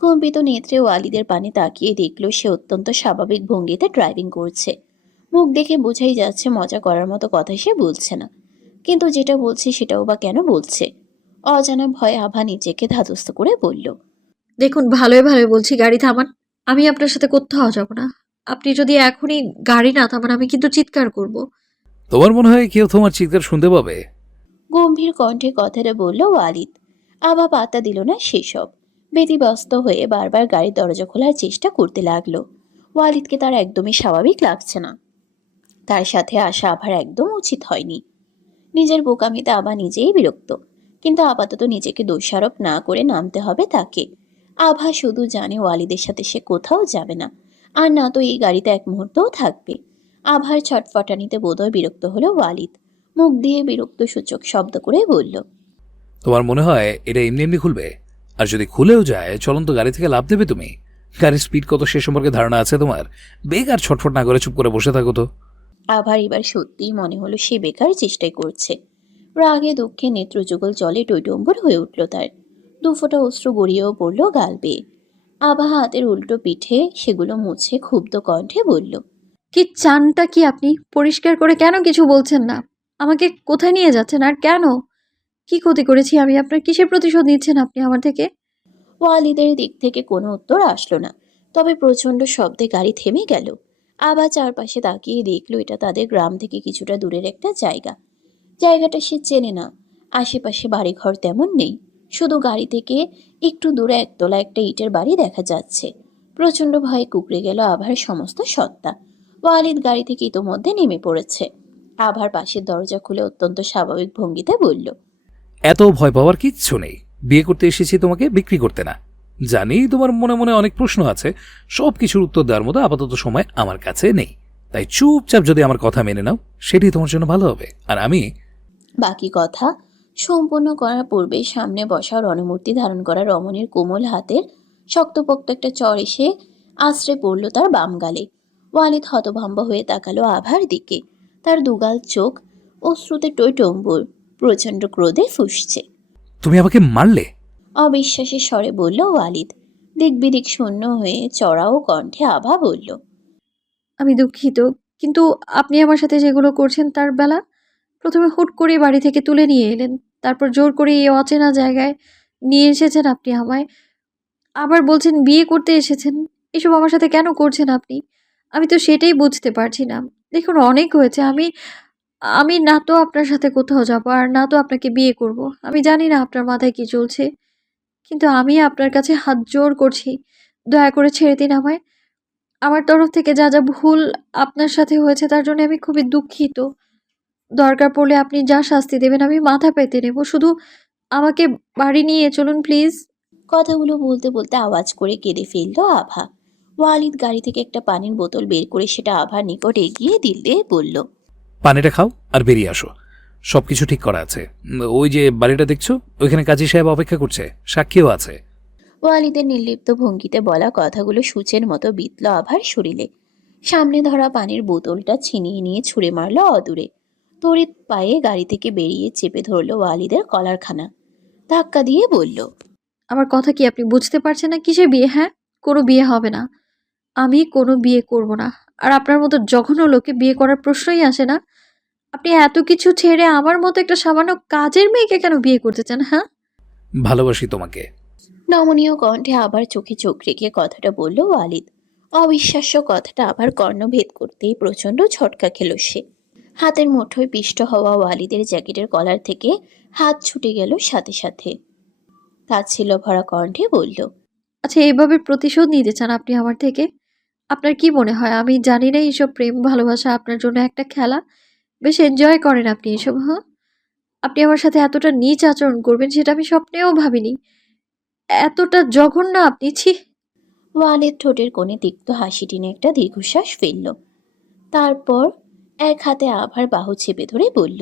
কম্পিত নেত্রে ওয়ালিদের পানে তাকিয়ে দেখলো সে অত্যন্ত স্বাভাবিক ভঙ্গিতে ড্রাইভিং করছে। মুখ দেখে বোঝাই যাচ্ছে মজা করার মতো কথা সে বলছে না। কিন্তু যেটা বলছে সেটাও বা কেন বলছে? অজানা ভয়ে আভা নিজেকে ধাতস্থ করে বলল, দেখুন, ভালোই ভালোই বলছি, গাড়ি থামান। আমি আপনার সাথে কোথাও যাব না। আপনি যদি এখনই গাড়ি না থামান, আমি কিন্তু চিৎকার করব। তোমার মনে হয় কেউ তোমার চিৎকার শুনতে পাবে? গম্ভীর কণ্ঠে কথাটা বলল ওয়ালিদ। আভা পাত্তা দিল না সেসব। ব্যতিব্যস্ত হয়ে বারবার গাড়ির দরজা খোলার চেষ্টা করতে লাগলো। ওয়ালিদকে তার একদমই স্বাভাবিক লাগছে না। তার সাথে আসা আভার একদম উচিত হয়নি। নিজের বোকামিতে আভা নিজেই বিরক্ত। কিন্তু আপাতত নিজেকে দোষারোপ না করে নামতে হবে তাকে। আভা শুধু জানে ওয়ালিদের সাথে সে কোথাও যাবে না। আর না তো এই গাড়িতে এক মুহূর্তও থাকবে। আভার ছটফটানিতে বোধহয় বিরক্ত হলো ওয়ালিদ। মুখ দিয়ে বিরক্ত সূচক শব্দ করে বলল, তোমার মনে হয় এটা এমনি এমনি খুলবে? আর যদি খুলেও যায়, চলন্ত গাড়ি থেকে লাফ দেবে তুমি? গাড়ির স্পিড কত সে সম্পর্কে ধারণা আছে তোমার? বেকার ছটফট না করে চুপ করে বসে থাকো তো। আভার এবার সত্যিই মনে হলো সে বেকার চেষ্টাই করছে। রাগে দুঃখে নেত্রযুগল জলে টইটম্বর হয়ে উঠল তার। দুফোঁটা অশ্রু গড়িয়েও পড়ল গাল বেয়ে। আভা হাতের উল্টো পিঠে সেগুলো মুছে ক্ষুব্ধ কণ্ঠে বলল, কি চানটা কি আপনি? পরিষ্কার করে কেন কিছু বলছেন না? আমাকে কোথায় নিয়ে যাচ্ছেন আর কেন? কি ক্ষতি করেছি আমি আপনার? কিসের প্রতিশোধ নিচ্ছেন আপনি আমার থেকে? ওয়ালিদের দিক থেকে কোনো উত্তর আসলো না। তবে প্রচণ্ড শব্দে গাড়ি থেমে গেল। আবার চারপাশে তাকিয়ে দেখলো এটা তাদের গ্রাম থেকে কিছুটা দূরের একটা জায়গা। জায়গাটা সে চেনে না। আশেপাশে বাড়িঘর তেমন নেই। শুধু গাড়ি থেকে একটু দূরে একতলা একটা ইটের বাড়ি দেখা যাচ্ছে। প্রচণ্ড ভয়ে কুঁকড়ে গেল আভার সমস্ত সত্তা। ওয়ালিদ গাড়ি থেকে ইতোমধ্যে নেমে পড়েছে। আভার পাশের দরজা খুলে অত্যন্ত স্বাভাবিক ভঙ্গিতে বলল, এত ভয় পাওয়ার কিচ্ছু নেই। বিয়ে করতে এসেছি তোমাকে, বিক্রি করতে না। জানি তোমার মনে মনে অনেক প্রশ্ন আছে, সব কিছুর উত্তর দেওয়ার মতো আপাতত সময় আমার কাছে নেই। তাই চুপচাপ যদি আমার কথা মেনে নাও সেটাই তোমার জন্য ভালো হবে। আর আমি বাকি কথা সম্পূর্ণ করার পূর্বে সামনে বসা রণমূর্তি ধারণ করা রমণীর কোমল হাতের শক্তপোক্ত একটা চর এসে আছড়ে পড়ল তার বাম গালে। ওয়ালিদ হতভম্ব হয়ে তাকালো আভার দিকে। তার দুগাল চোখ অশ্রুতে টইটম্বুর, প্রচণ্ড ক্রোধে ফুঁসছে। তুমি আমাকে মারলে? অবিশ্বাসের স্বরে বলল ওয়ালিদ। দিক বিদিক শূন্য হয়ে চড়াও কণ্ঠে আভা বলল, আমি দুঃখিত, কিন্তু আপনি আমার সাথে যেগুলো করছেন তার বেলা প্রথমে হুট করে বাড়ি থেকে তুলে নিয়ে এলেন, তারপর জোর করে এই অচেনা জায়গায় নিয়ে এসেছেন আপনি আমায়, আবার বলছেন বিয়ে করতে এসেছেন। এসব আমার সাথে কেন করছেন আপনি? আমি তো সেটাই বুঝতে পারছি না। দেখুন, অনেক হয়েছে। আমি আমি না তো আপনার সাথে কোথাও যাবো, আর না তো আপনাকে বিয়ে করব। আমি জানি না আপনার মাথায় কি চলছে, কিন্তু আমি আপনার কাছে হাত জোর করছি, দয়া করে ছেড়ে দিন আমায়। আমার তরফ থেকে যা যা ভুল আপনার সাথে হয়েছে তার জন্য আমি খুবই দুঃখিত। দরকার পড়লে আপনি যা শাস্তি দেবেন আমি মাথা পেতে নেব। শুধু আমাকে বাড়ি নিয়ে চলুন প্লিজ। কথাগুলো বলতে বলতে আওয়াজ করে কেঁদে ফেলল আভা। ওয়ালিদ গাড়ি থেকে একটা পানির বোতল বের করে সেটা আভার নিকট এগিয়ে দিলে বলল, পানিটা খাও আর বেরিয়ে আসো। সবকিছু ঠিক করা আছে। ওই যে বাড়িটা দেখছো, ওইখানে কাজী সাহেব অপেক্ষা করছে, সাক্ষীও আছে। ওয়ালিদের নির্লিপ্ত ভঙ্গিতে বলা কথাগুলো সূচের মতো বিতল আভার শরীরে। সামনে ধরা পানির বোতলটা ছিনিয়ে নিয়ে ছুঁড়ে মারল অদূরে। তড়িৎ পায়ে গাড়ি থেকে বেরিয়ে চেপে ধরল ওয়ালিদের কলারখানা। ধাক্কা দিয়ে বলল, আমার কথা কি আপনি বুঝতে পারছেন না? কিসের বিয়ে? হ্যাঁ, কোনো বিয়ে হবে না। আমি কোনো বিয়ে করব না। আর আপনার মতো জঘন্য লোককে বিয়ে করার প্রশ্নই আসে না। আপনি এত কিছু ছেড়ে আমার মতো একটা সামান্য কাজের মেয়েকে কেন বিয়ে করতে চান? হ্যাঁ, ভালোবাসি তোমাকে। নমনীয় কণ্ঠে আবার চোখে চোখ রেখে কথাটা বলল ওয়ালিদ। অবিশ্বাস্য কথাটা আবার কর্ণভেদ করতেই প্রচণ্ড ঝটকা খেল সে। হাতের মুঠোয় পিষ্ট হওয়া ওয়ালিদের জ্যাকেটের কলার থেকে হাত ছুটে গেল সাথে সাথে। তাচ্ছিল্য ভরা কণ্ঠে বলল, আচ্ছা, এইভাবে প্রতিশোধ নিতে চান আপনি আমার থেকে? আপনার কি মনে হয় আমি জানি না এইসব প্রেম ভালোবাসা আপনার জন্য একটা খেলা? বেশ এনজয় করেন আপনি এসব, হ্যাঁ? আপনি আমার সাথে এতটা নীচ আচরণ করবেন সেটা আমি স্বপ্নেও ভাবিনি। এতটা জঘন্য আপনি, ছি! ওয়ালিদ ঠোঁটের কোণে তিক্ত হাসি টেনে একটা দীর্ঘশ্বাস ফেলল। তারপর এক হাতে আভার বাহু চেপে ধরে বলল,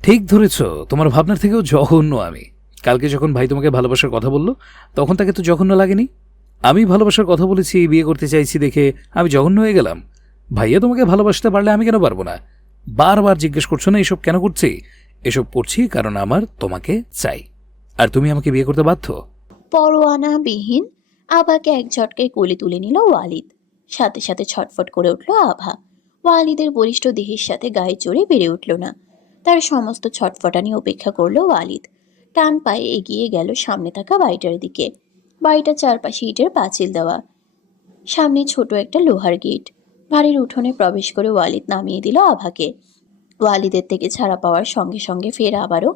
ঠিক ধরেছ, তোমার ভাবনার থেকেও জঘন্য আমি। কালকে যখন ভাই তোমাকে ভালোবাসার কথা বললো তখন তাকে তো জঘন্য লাগেনি। আমি ভালোবাসার কথা বলেছি, বিয়ে করতে চাইছি দেখে আমি জঘন্য হয়ে গেলাম? ভাইয়া তোমাকে ভালোবাসতে পারলে আমি কেন পারবো না? বারবার জিজ্ঞেস করছো না এসব কেন করছি? এসব করছি কারণ আমার তোমাকে চাই, আর তুমি আমাকে বিয়ে করতে বাধ্য। পরোয়ানাবিহীন আভাকে এক ঝটকায় কোলে তুলে নিল ওয়ালিদ। সাথে সাথে ছটফট করে উঠল আভা। ওয়ালিদের বলিষ্ঠ দেহের সাথে গায়ে চড়ে বেড়ে উঠল না। তার সমস্ত ছটফটানি উপেক্ষা করলো ওয়ালিদ। টান পায়ে এগিয়ে গেল সামনে থাকা বাড়িটার দিকে। বাড়িটার চারপাশে ইটের পাঁচিল দেওয়া, সামনে ছোট একটা লোহার গেট। বাড়ির উঠোনে প্রবেশ করে ওয়ালিদ নামিয়ে দিল আভাকে। ওয়ালিদের থেকে ছাড়া পাওয়ার সঙ্গে সঙ্গে ফের আবারও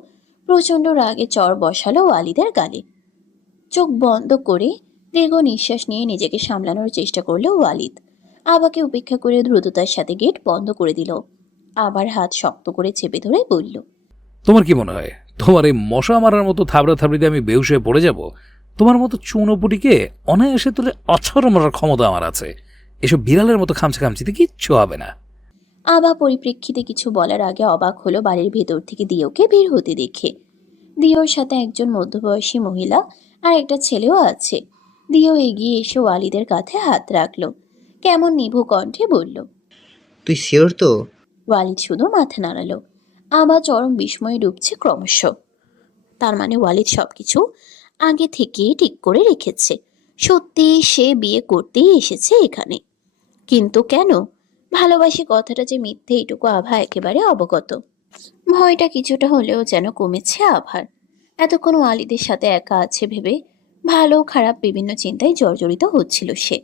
প্রচণ্ড রাগে চর বসালো ওয়ালিদের গালে। চোখ বন্ধ করে দীর্ঘ নিঃশ্বাস নিয়ে নিজেকে সামলানোর চেষ্টা করলো ওয়ালিদ। আবাকে উপেক্ষা করে দ্রুততার সাথে গেট বন্ধ করে দিল। আবার হাত শক্ত করে চেপে ধরে বলল, তোমার কি মনে হয় তোমার এই মশা মারার মতো থাবড়া থাবড়িতে আমি বেহুশ হয়ে পড়ে যাব? তোমার মতো চুনোপুটিকে অনায়াসে তুলে অছর মারার ক্ষমতা আমার আছে। এসব বিড়ালের মতো খামচা খামচিতে কিচ্ছু হবে না। আবা পরিপ্রেক্ষিতে কিছু বলার আগে অবাক হলো বাড়ির ভেতর থেকে দিওকে বের হতে দেখে। দিওর সাথে একজন মধ্যবয়সী মহিলা আর একটা ছেলেও আছে। দিও এগিয়ে এসে ওয়ালিদের কাঁধে হাত রাখলো। কেমন নিভু কণ্ঠে বলল, তুই শিওর তো? ওয়ালিদ শুধু মাথা নাড়ালো। আবা চরম বিস্ময়ে ডুবছে ক্রমশ। তার মানে ওয়ালিদ সবকিছু আগে থেকেই ঠিক করে রেখেছে। সত্যি সে বিয়ে করতেই এসেছে এখানে। কিন্তু কেন? ভালোবাসি কথাটা যে মিথ্যে এইটুকু আভা একেবারে অবগত। ভয়টা কিছুটা হলেও যেন কমেছে আভার। এতক্ষণ ওয়ালিদের সাথে একা আছে ভেবে ভালো খারাপ বিভিন্ন চিন্তায় জর্জরিত হচ্ছিল সে।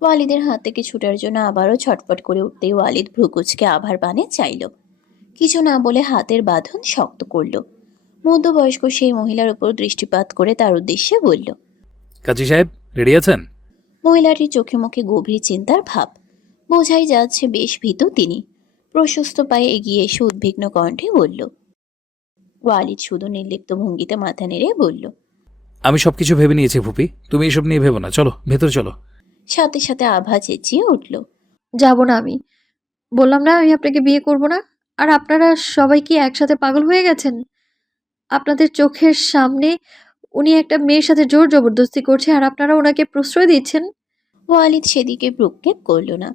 ওয়ালিদের হাত থেকে ছুটার জন্য আবারও ছটফট করে উঠতেই ওয়ালিদ ভ্রুকুচকে আভার পানে চাইল। কিছু না বলে হাতের বাঁধন শক্ত করল। মধ্যবয়স্ক সেই মহিলার উপর দৃষ্টিপাত করে তার উদ্দেশ্যে বলল, কাজী সাহেব রেডি আছেন? মহিলাটির চোখে মুখে গভীর চিন্তার ভাব। বোঝাই যাচ্ছে বেশ ভীত তিনি। প্রশস্ত পায়ে এগিয়ে এসে উদ্বিগ্ন কণ্ঠে বলল। ওয়ালিদ শুধু নির্লিপ্ত ভঙ্গিতে মাথা নেড়ে বলল, আমি সবকিছু ভেবে নিয়েছি ফুপি, তুমি এসব নিয়ে ভেবো না, চলো ভেতরে চলো। সাথে সাথে আভা চেঁচিয়ে উঠল, যাব না আমি। বললাম না আমি আপনাকে বিয়ে করব না। আর আপনারা সবাই কি একসাথে পাগল হয়ে গেছেন? আপনাদের চোখের সামনে উনি একটা মেয়ের সাথে জোর জবরদস্তি করছে আর আপনারা ওনাকে প্রশ্রয় দিচ্ছেন। ওয়ালিদ সেদিকে ভ্রুক্ষেপ করল না।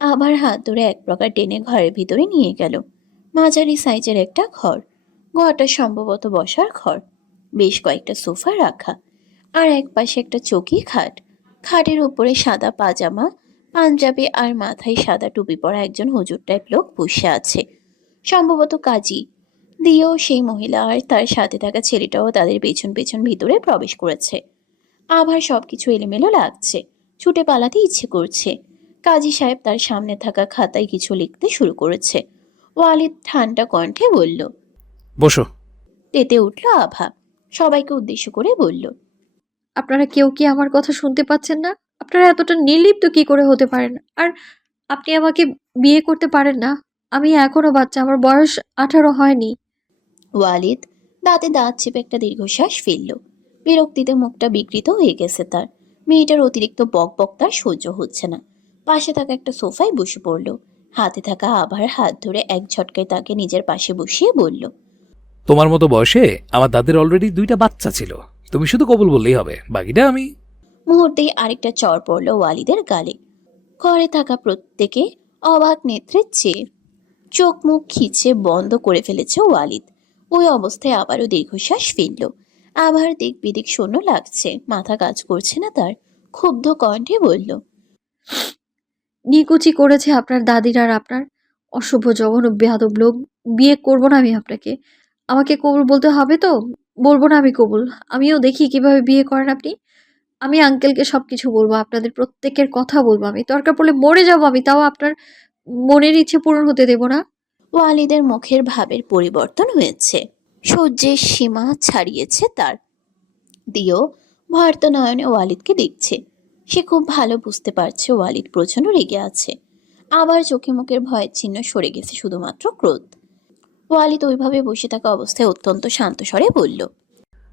আবার হাত ধরে এক প্রকার টেনে ঘরের ভিতরে নিয়ে গেল। মাঝারি সাইজের একটা ঘর। ঘরটা সম্ভবত বসার ঘর। বেশ কয়েকটা সোফা রাখা, আর এক পাশে একটা চৌকি খাট। খাটের উপরে সাদা পাজামা, পাঞ্জাবি আর মাথায় সাদা টুপি পরা একজন হুজুর টাইপ লোক বসে আছে, সম্ভবত কাজী। দিয়েও সেই মহিলা আর তার সাথে থাকা ছেলেটাও তাদের পেছন পেছন ভিতরে প্রবেশ করেছে। আবার সবকিছু এলোমেলো লাগছে, ছুটে পালাতে ইচ্ছে করছে। কাজী সাহেব তার সামনে থাকা খাতায় কিছু লিখতে শুরু করেছে। ওয়ালিদ ঠান্ডা কণ্ঠে বলল। বসো। তেতে উঠল আভা, সবাইকে উদ্দেশ্য করে বলল। আপনারা কেউ কি আমার কথা শুনতে পাচ্ছেন না? আপনারা এতটা নির্লিপ্ত কি করে হতে পারেন? আর আপনি আমাকে বিয়ে করতে পারেন না। আমি এখনো বাচ্চা, আমার বয়স 18 হয়নি। ওয়ালিদ দাঁতে দাঁত চেপে একটা দীর্ঘশ্বাস ফেলল। বিরক্তিতে মুখটা বিকৃত হয়ে গেছে তার। মেয়েটার অতিরিক্ত বক বক তার সহ্য হচ্ছে না। পাশে থাকা একটা সোফায় বসে পড়ল। হাতে থাকা আভার হাত ধরে এক ঝটকায় তাকে নিজের পাশে বসিয়ে বলল। তোমার মতো বয়সে আমার দাদির অলরেডি 2টা বাচ্চা ছিল। তুমি শুধু কবুল বললেই হবে, বাকিটা আমি। মুহূর্তেই আরেকটা চড় পড়ল ওয়ালিদের গালে। ঘরে থাকা প্রত্যেকে অবাক নেত্রে চেয়ে চোখ মুখ খিচে বন্ধ করে ফেলেছে ওয়ালিদ। ওই অবস্থায় আবারও দীর্ঘশ্বাস ফেলল। আবার দিক বিদিক শূন্য লাগছে, মাথা কাজ করছে না তার। ক্ষুব্ধ কণ্ঠে বলল। নিকুচি করেছে আপনার দাদির আর আপনার অশুভ জঘন্য বেয়াদব লোক। বিয়ে করব না আমি আপনাকে। আমাকে কবুল বলতে হবে তো? বলবো না আমি কবুল। আমিও দেখি কিভাবে বিয়ে করেন আপনি। আমি আঙ্কেলকে সবকিছু বলবো, আপনাদের প্রত্যেকের কথা বলবো। আমি দরকার পড়লে মরে যাবো আমি, তাও আপনার মনের ইচ্ছে পূরণ হতে দেব না। ওয়ালিদের মুখের ভাবের পরিবর্তন হয়েছে, সহ্যের সীমা ছাড়িয়েছে তার। দিও ভয়ার্ত নয়নে ওয়ালিদকে দেখছে। সে খুব ভালো বুঝতে পারছে ওয়ালিদ প্রচন্ড রেগে আছে। আবার চোখে মুখের ভয়ের চিহ্ন সরে গেছে শুধুমাত্র ক্রোধ। ওয়ালিদ ওইভাবে বসে থাকা অবস্থায় অত্যন্ত শান্ত স্বরে বলল।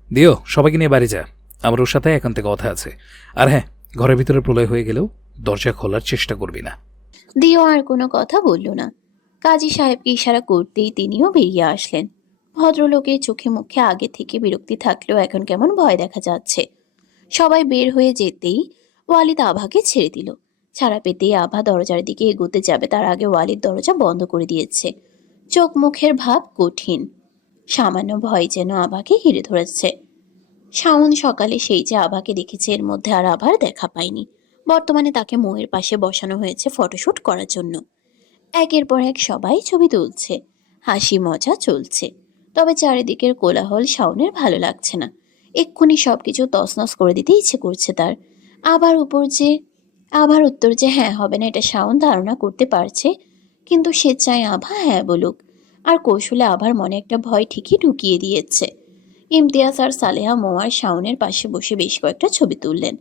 দিও, সবাইকে নিয়ে বাড়ি যা। আমার ওর সাথে এখন থেকে কথা আছে। আর হ্যাঁ, ঘরের ভিতরে প্রলয় হয়ে গেলেও দরজা খোলার চেষ্টা করবি না। দিও আর কোনো কথা বলল না। কাজী সাহেবকে ইশারা করতেই তিনিও বেরিয়ে আসলেন। ভদ্রলোকের চোখে মুখে আগে থেকে বিরক্তি থাকলেও এখন কেমন ভয় দেখা যাচ্ছে। সবাই বের হয়ে যেতেই ওয়ালিদ আভাকে ছেড়ে দিল। ছাড়া পেতেই আভা দরজার দিকে এগোতে যাবে, তার আগে ওয়ালিদ দরজা বন্ধ করে দিয়েছে। চোখ মুখের ভাব কঠিন। সামান্য ভয় যেন আভাকে ঘিরে ধরেছে। শাওন সকালে সেই যে আভাকে দেখেছে, এর মধ্যে আর আভার দেখা পায়নি। বর্তমানে তাকে মোয়ের পাশে বসানো হয়েছে ফটোশুট করার জন্য। একের পর এক সবাই ছবি তুলছে, হাসি মজা চলছে। তবে চারিদিকের কোলাহল শাওনের ভালো লাগছে না। এক্ষুনি সবকিছু তছনছ করে দিতে ইচ্ছে করছে তার। আবার উত্তর যে হ্যাঁ হবে না, এটা শাওন ধারণা করতে পারছে। কিন্তু সে চায় আভা হ্যাঁ বলুক। আর কৌশলে আভার মনে একটা ভয় ঠিকই ঢুকিয়ে দিয়েছে। ইমতিয়াজ আর সালেহা মোয়ার শাওনের পাশে বসে বেশ কয়েকটা ছবি তুললেন।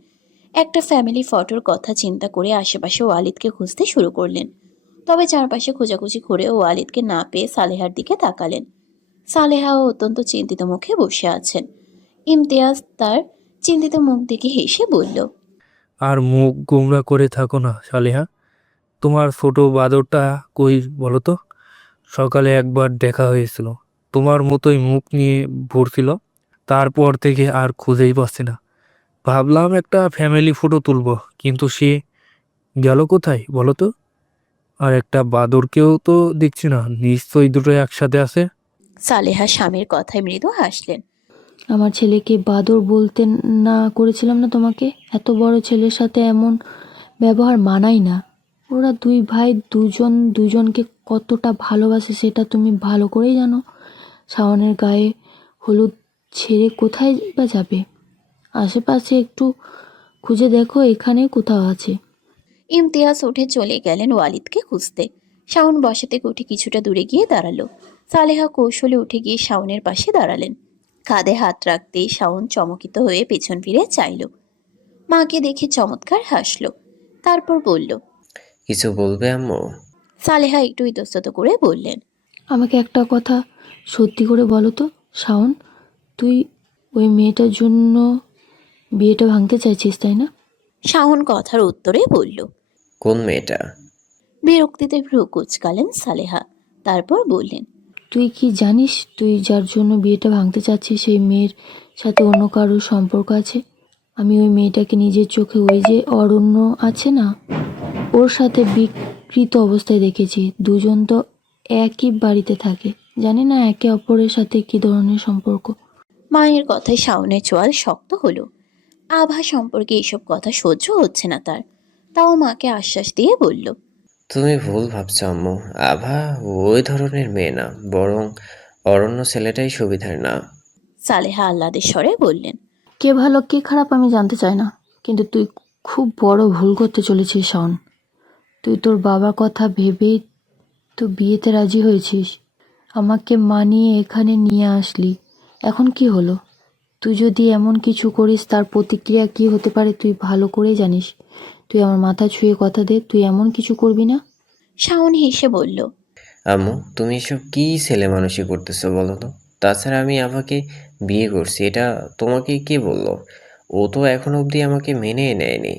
একটা ফ্যামিলি ফটোর কথা চিন্তা করে আশেপাশে ওয়ালিদকে খুঁজতে শুরু করলেন। তবে চারপাশে খোঁজাখুঁজি করেও ওয়ালিদকে না পেয়ে সালেহার দিকে তাকালেন। সালেহাও অত্যন্ত চিন্তিত মুখে বসে আছেন। ইমতিয়াজ তার চিন্তিত মুখ দেখে হেসে বলল। আর মুখ গোমড়া করে থাকো না সালেহা। তোমার ছোট বাদরটা কই বলো তো? সকালে একবার দেখা হয়েছিল, তোমার মতোই মুখ নিয়ে ভরছিল। তারপর থেকে আর খুঁজেই পাচ্ছি না। ভাবলাম একটা ফ্যামিলি ফটো তুলবো, কিন্তু সে গেল কোথায় বলো তো? আর একটা বাদরকেও তো দেখছি না। নিশ্চয়ই দুটো একসাথে আছে। সালেহা স্বামীর কথায় মৃদু হাসলেন। আমার ছেলেকে বাদর বলতে না করেছিলাম না তোমাকে? এত বড় ছেলের সাথে এমন ব্যবহার মানাই না। ওরা দুই ভাই দুজনকে কতটা ভালোবাসে সেটা তুমি ভালো করেই জানো। শাওনের গায়ে হলুদ ছেড়ে কোথায় বা যাবে? আশেপাশে একটু খুঁজে দেখো, এখানে কোথাও আছে। ইমতিয়াজ উঠে চলে গেলেন ওয়ালিদকে খুঁজতে। শাওন বসা থেকে উঠে কিছুটা দূরে গিয়ে দাঁড়ালো। সালেহা কৌশলে উঠে গিয়ে শাওনের পাশে দাঁড়ালেন। কাঁধে হাত রাখতেই শাওন চমকিত হয়ে পেছন ফিরে চাইল। মাকে দেখে চমৎকার হাসলো। তারপর বলল। কিছু বলবে আম্মু? সালেহা একটু ইতস্তত করে বললেন। আমাকে একটা কথা সত্যি করে বলো তো শাওন, তুই ওই মেয়েটার জন্য বিয়েটা ভাঙতে চাইছিস তাই না? শাওন কথার উত্তরে বলল। কোন মেয়েটা? বিরক্তিতে ভ্রু কুচকালেন সালেহা, তারপর বললেন, তুই কি জানিস তুই যার জন্য বিয়েটা ভাঙতে চাচ্ছিস সেই মেয়ের সাথে অন্য কারোর সম্পর্ক আছে? আমি ওই মেয়েটাকে নিজের চোখে ওই যে অরণ্য আছে না, ওর সাথে বিকৃত অবস্থায় দেখেছি। দুজন তো একই বাড়িতে থাকে, জানি না একে অপরের সাথে কি ধরনের সম্পর্ক। মায়ের কথায় শাওনের চোয়াল শক্ত হলো। আভা সম্পর্কে এসব কথা সহ্য হচ্ছে না তার, তাও মাকে আশ্বাস দিয়ে বলল, তুমি ভুল ভাবছো আম্মু। আভা ওই ধরনের মেয়ে না, বরং অরণ্য ছেলেটাই সুবিধার না। সালেহা আহ্লাদের স্বরে বললেন, কে ভালো কে খারাপ আমি জানতে চাই না, কিন্তু তুই খুব বড় ভুল করতে চলেছিস শাওন। তুই তোর বাবার কথা ভেবেই তো বিয়েতে রাজি হয়েছিস, আমাকে মানিয়ে এখানে নিয়ে আসলি। এখন কি হলো? তুই যদি এমন কিছু করিস তার প্রতিক্রিয়া কি হতে পারে তুই ভালো করেই জানিস। তুই আমার মাথা ছুঁয়ে কথা দে, তুই এমন কিছু করবি না। শাওন হেসে বলল, আম্মু, তুমি এসব কি ছেলে মানুষই করতেছো বলো তো? তাছাড়া আমি আভাকে বিয়ে করছি, এটা তোমাকে কে বললো? ও তো এখন অবধি আমাকে মেনে নেয়নি।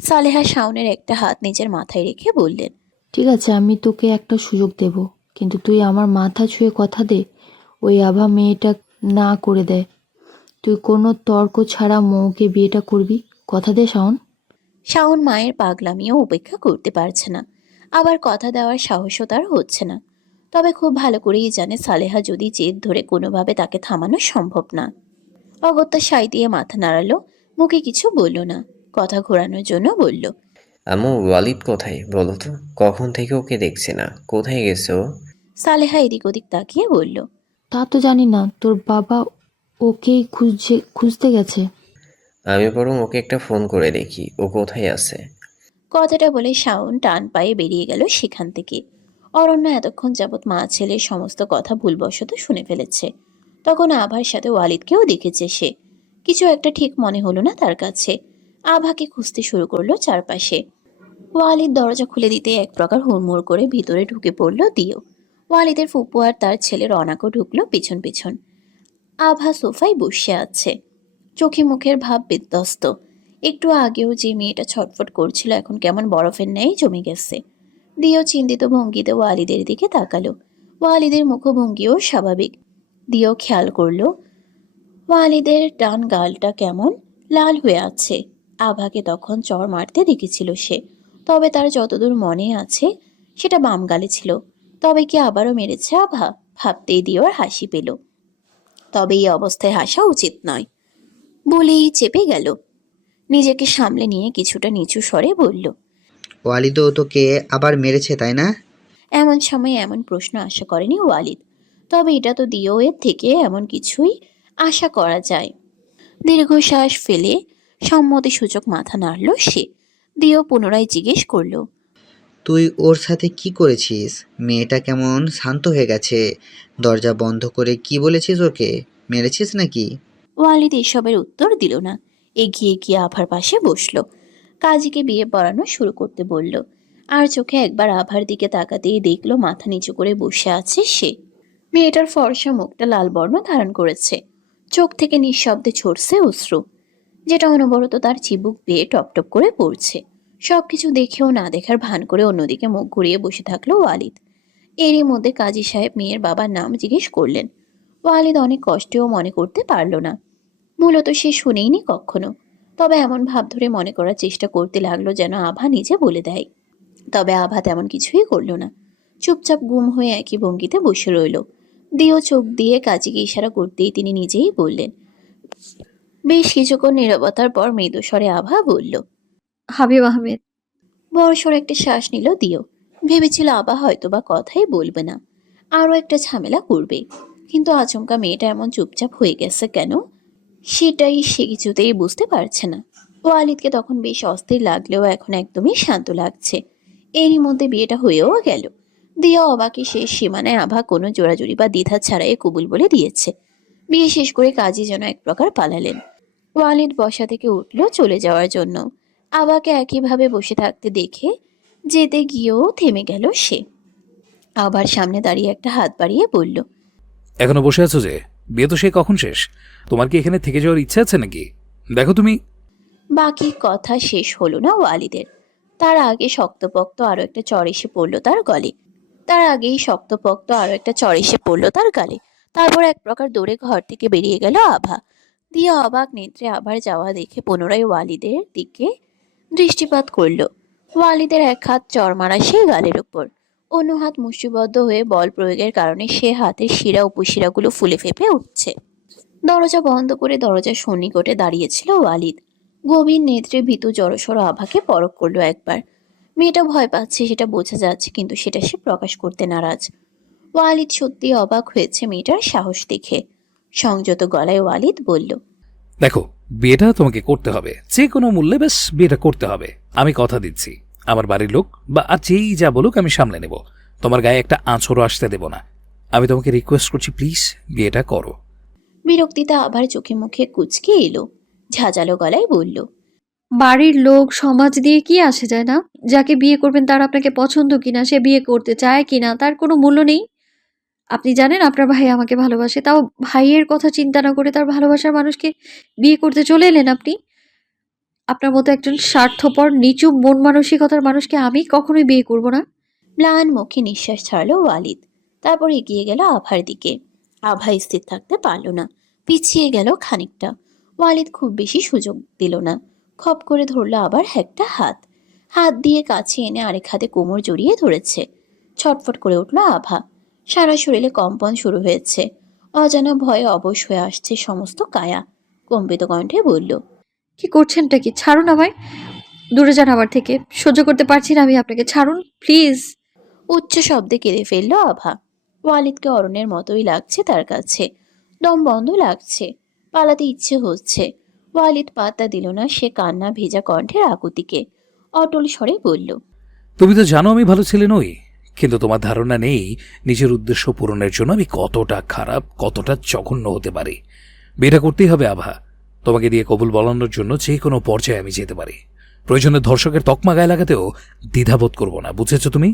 সালেহা শাওনের একটা হাত নিজের মাথায় রেখে বললেন, ঠিক আছে, আমি তোকে একটা সুযোগ দেব, কিন্তু তুই আমার মাথা ছুঁয়ে কথা দে ওই আভা মেয়েটা না করে দেয়। তুই কোনো তর্ক ছাড়া মৌকে বিয়েটা করবি, কথা দে শাওন। শাওন মায়ের পাগলামিও উপেক্ষা করতে পারছে না, আবার কথা দেওয়ার সাহসও তার হচ্ছে না। তবে খুব ভালো করেই জানে সালেহা যদি জেদ ধরে কোনোভাবে তাকে থামানো সম্ভব না। অগত্যা সাই দিয়ে মাথা নাড়ালো, মুখে কিছু বলল না, কথা ঘোরানোর জন্য বলল, আম্মু, ওয়ালিদ কোথায় বলো তো? কখন থেকে ওকে দেখছি না, কোথায় গেছে ও? সালেহা এদিক ওদিক তাকিয়ে বলল, তা তো জানি না, তোর বাবা ওকেই খুঁজতে গেছে। আমি বরং ওকে একটা ফোন করে দেখি ও কোথায় আছে। কথাটা বলে শাওন টান পায়ে বেরিয়ে গেল সেখান থেকে। অরণ্য এতক্ষণ যাবৎ মা ছেলের সমস্ত কথা ভুলবশত শুনে ফেলেছে। তখন আভার সাথে ওয়ালিদকেও দেখেছে সে। কিছু একটা ঠিক মনে হলো না তার কাছে। আভাকে খুঁজতে শুরু করলো চারপাশে। ওয়ালিদ দরজা খুলে দিতে এক প্রকার হুড়মুড় করে ভিতরে ঢুকে পড়ল দিও। ওয়ালিদের ফুপু আর তার ছেলে রনাকও ঢুকলো পিছন পিছন। আভা সোফায় বসে আছে, চোখে মুখের ভাব বিধ্বস্ত। একটু আগেও যে মেয়েটা ছটফট করছিল এখন কেমন বরফের ন্যায় জমে গেছে। দিও চিন্তিত ভঙ্গিতে ওয়ালিদের দিকে তাকালো। ওয়ালিদের মুখভঙ্গিও স্বাভাবিক। দিও খেয়াল করলো ওয়ালিদের ডান গালটা কেমন লাল হয়ে আছে। আভাকে তখন চড় মারতে দেখেছিল সে, তবে তার যতদূর মনে আছে সেটা বাম গালে ছিল। তবে কি আবারও মেরেছে আভা? ভাবতেই দিওর হাসি পেল। তবে এই অবস্থায় হাসা উচিত নয় বলেই চেপে গেল। নিজেকে সামলে নিয়ে কিছুটা নিচু স্বরে বলল, ওয়ালিদও তোকে আবার মেরেছে তাই না? এমন সময় এমন প্রশ্ন আশা করেনি ওয়ালিদ। তবে এটা তো দিও এর থেকে এমন কিছুই আশা করা যায়। দীর্ঘশ্বাস ফেলে সম্মতিসূচক মাথা নাড়ল সে। দিও পুনরায় জিজ্ঞেস করল, তুই ওর সাথে কি করেছিস? মেয়েটা কেমন শান্ত হয়ে গেছে, দরজা বন্ধ করে কি বলেছিস ওকে? মেরেছিস নাকি? ওয়ালিদ এসবের উত্তর দিল না। এগিয়ে গিয়ে আভার পাশে বসল। কাজীকে বিয়ে পড়ানো শুরু করতে বলল। আর চোখে একবার আভার দিকে তাকাতেই দেখলো মাথা নিচু করে বসে আছে সে। মেয়েটার ফর্সা মুখটা লাল বর্ণ ধারণ করেছে, চোখ থেকে নিঃশব্দে ঝরছে অশ্রু, যেটা অনবরত তার চিবুক বেয়ে টপটপ করে পড়ছে। সবকিছু দেখেও না দেখার ভান করে অন্যদিকে মুখ ঘুরিয়ে বসে থাকলো ওয়ালিদ। এরই মধ্যে কাজী সাহেব মেয়ের বাবার নাম জিজ্ঞেস করলেন। ওয়ালিদ অনেক কষ্টেও মনে করতে পারল না, মূলত সে শুনেইনি কখনো। তবে এমন ভাব ধরে মনে করার চেষ্টা করতে লাগলো যেন আভা নিজে বলে দেয়। তবে আভা তেমন কিছুই করল না, চুপচাপ গুম হয়ে একই ভঙ্গিতে বসে রইল। দিও চোখ দিয়ে কাজীকে ইশারা করতেই তিনি নিজেই বললেন। বেশ কিছুক্ষণ নীরবতার পর মৃদু স্বরে আভা বলল, হাবিব আহমেদ। বড়সড় একটা শ্বাস নিল দিও। ভেবেছিল আভা হয়তো বা কথাই বলবে না, আরও একটা ঝামেলা করবে। কিন্তু আচমকা মেয়েটা এমন চুপচাপ হয়ে গেছে কেন, সেটাই সে কিছুতেই বুঝতে পারছে না। ওয়ালিদকে তখন বেশ অস্থির লাগলেও এখন একদমই শান্ত লাগছে। এরই মধ্যে বিয়েটা হয়েও গেল। দিয়া অবাকে শেষ সীমানায় আভা কোনো জোড়াজুড়ি বা দ্বিধা ছাড়াই কবুল বলে দিয়েছে। বিয়ে শেষ করে কাজী যেন এক প্রকার পালালেন। ওয়ালিদ বসা থেকে উঠল চলে যাওয়ার জন্য। আবাকে একইভাবে বসে থাকতে দেখে যেতে গিয়েও থেমে গেল সে। আবার সামনে দাঁড়িয়ে একটা হাত বাড়িয়ে বলল, এখনো বসে আছো যে? বিয়ে তো সে কখন শেষ। তোমার কি এখানে থেকে যাওয়ার ইচ্ছা আছে নাকি? দেখো তুমি। বাকি কথা শেষ হলো না ওয়ালিদের। তার আগে শক্তপোক্ত আরো একটা চড় এসে পড়লো তার গলে। তার আগেই শক্তপোক্ত আরো একটা চড় এসে পড়লো তার গালে। তারপর এক প্রকার দৌড়ে ঘর থেকে বেরিয়ে গেল আভা। দিয়া অবাক নেত্রে আবার যাওয়া দেখে পুনরায় ওয়ালিদের দিকে দৃষ্টিপাত করলো। ওয়ালিদের এক হাত চড় মারা সেই গালের উপর, অন্য হাত মুষ্টিবদ্ধ হয়ে বল প্রয়োগের কারণে সে হাতের শিরা উপশিরাগুলো ফুলে ফেঁপে উঠছে। দরজা বন্ধ করে দরজার সন্নিকটে দাঁড়িয়েছিল ওয়ালিদ। গভীর নেত্রে ভীতু জড়সড় আভাকে পরখ করলো একবার। মেয়েটা ভয় পাচ্ছে সেটা বোঝা যাচ্ছে, কিন্তু সেটা সে প্রকাশ করতে নারাজ। ওয়ালিদ সত্যি অবাক হয়েছে মেয়েটার সাহস দেখে। সংযত গলায় ওয়ালিদ বলল, দেখো, বিয়েটা তোমাকে করতে হবে, যে কোনো মূল্যে বেশ বিয়েটা করতে হবে। আমি কথা দিচ্ছি, আমার বাড়ির লোক বা আর যেই যা বলুক আমি সামলে নেব। তোমার গায়ে একটা আঁচড়ও আসতে দেব না। আমি তোমাকে রিকোয়েস্ট করছি, প্লিজ বিয়েটা করো। বিরক্তিতে আবার চোখে মুখে কুঁচকে এলো। ঝাঁঝালো গলায় বলল, বাড়ির লোক সমাজ দিয়ে কি আসে যায় না? যাকে বিয়ে করবেন তার আপনাকে পছন্দ কিনা, সে বিয়ে করতে চায় কিনা, তার কোনো মূল্য নেই। আপনি জানেন আপনার ভাই আমাকে ভালোবাসে, তাও ভাইয়ের কথা চিন্তা না করে তার ভালোবাসার মানুষকে বিয়ে করতে চলে এলেন আপনি। আপনার মতো একজন স্বার্থপর নিচু মন মানসিকতার মানুষকে আমি কখনোই বিয়ে করব না। ম্লান মুখে নিঃশ্বাস ছাড়লো ওয়ালিদ। তারপর এগিয়ে গেল আভার দিকে। আভা স্থির থাকতে পারল না, পিছিয়ে গেল খানিকটা। ওয়ালিদ খুব বেশি সুযোগ দিল না, খপ করে ধরলো আবার একটা হাত। হাত দিয়ে কাছে এনে আরেক হাতে কোমর জড়িয়ে ধরেছে। ছটফট করে উঠল আভা। সারা শরীরে কম্পন শুরু হয়েছে। অজানা ভয়ে অবশ হয়ে আসছে সমস্ত কায়া। কম্পিত কণ্ঠে বলল, কি করছেনটা কি? ছাড়ুন আমায়, দূরে যান আমার থেকে। সহ্য করতে পারছি না আমি আপনাকে, ছাড়ুন প্লিজ। উচ্চ শব্দে কেঁদে ফেলল আভা। ওয়ালিদকে অরণ্যের মতোই লাগছে তার কাছে। দম বন্ধ লাগছে, পালাতে ইচ্ছে হচ্ছে। ওয়ালিদ পাত্তা দিল না সে কান্না ভেজা কণ্ঠের আকুতিকে। অটল স্বরে বলল, তুমি তো জানো আমি ভালো ছেলে নই, কিন্তু তোমার ধারণা নেই নিজের উদ্দেশ্য পূরণের জন্য আমি কতটা খারাপ, কতটা জঘন্য হতে পারি। বিয়েটা করতেই হবে আভা। তোমাকে দিয়ে কবুল বলানোর জন্য যে কোনো পর্যায়ে আমি যেতে পারি। প্রয়োজনে ধর্ষকের তকমা গায়ে লাগাতেও দ্বিধাবোধ করব না, বুঝেছো তুমি?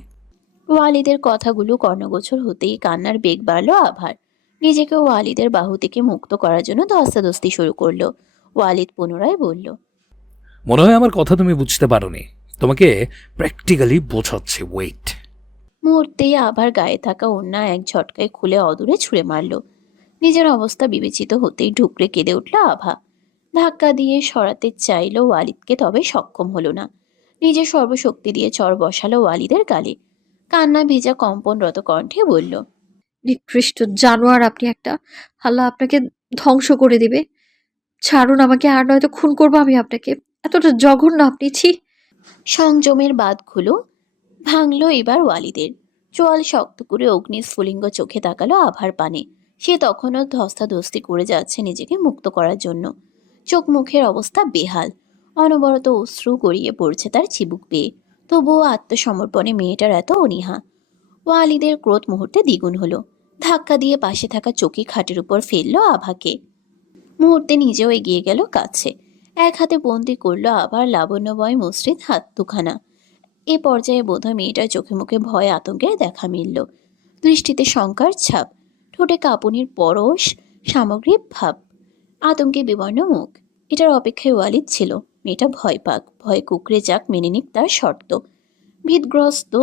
ওয়ালিদের কথাগুলো কর্ণগোচর হতেই কান্নার বেগ বাড়ল আভার। নিজেকে ওয়ালিদের বাহু থেকে মুক্ত করার জন্য ধস্তাধস্তি শুরু করলো। ওয়ালিদ পুনরায় বলল, মনে হয় আমার কথা তুমি বুঝতে পারোনি। তোমাকে প্র্যাকটিক্যালি বোঝাচ্ছে, ওয়েট। মুহূর্তেই আবার গায়ে থাকা ওড়না এক ঝটকায় খুলে অদূরে ছুঁড়ে মারল। নিজের অবস্থা বিবেচিত হতেই ঢুকরে কেঁদে উঠল আভা। ধাক্কা দিয়ে সরাতে চাইল ওয়ালিদকে, তবে সক্ষম হলো না। নিজের সর্বশক্তি দিয়ে চড় বসালো ওয়ালিদের গালে। কান্না ভেজা কম্পনরত কণ্ঠে বলল, নিকৃষ্ট জানোয়ার আপনি একটা। আল্লাহ আপনাকে ধ্বংস করে দিবে। ছাড়ুন আমাকে, আর নয়তো খুন করবো আমি আপনাকে। এতটা জঘন্য আপনি, ছি। সংযমের বাঁধগুলো ভাঙল এবার ওয়ালিদের। চোয়াল শক্ত করে অগ্নিস্ফুলিঙ্গ চোখে তাকালো আভার পানে। সে তখনও ধস্তাধস্তি করে যাচ্ছে নিজেকে মুক্ত করার জন্য। চোখ মুখের অবস্থা বেহাল। অনবরত অশ্রু গড়িয়ে পড়ছে তার চিবুক বেয়ে। তবুও আত্মসমর্পণে মেয়েটার এত অনীহা। ওয়ালিদের ক্রোধ মুহূর্তে দ্বিগুণ হলো। ধাক্কা দিয়ে পাশে থাকা চকি খাটের উপর ফেললো আভাকে। মুহূর্তে নিজেও এগিয়ে গেল কাছে। এক হাতে বন্দি করলো আবার লাবণ্যময় মসৃণ হাত দুখানা। এ পর্যায়ে বোধহয় মেয়েটার চোখে মুখে ভয় আতঙ্কের দেখা মিলল। দৃষ্টিতে শঙ্কার ছাপ, ঠোঁটে কাঁপুনির পরশ, সামগ্রিক ভাব, আতঙ্কে বিবর্ণ মুখ। এটার অপেক্ষায় ওয়ালিদ ছিল। মেয়েটা ভয় পাক, ভয় কুকড়ে যাক, মেনে নিক তার শর্ত। ভীতগ্রস্ত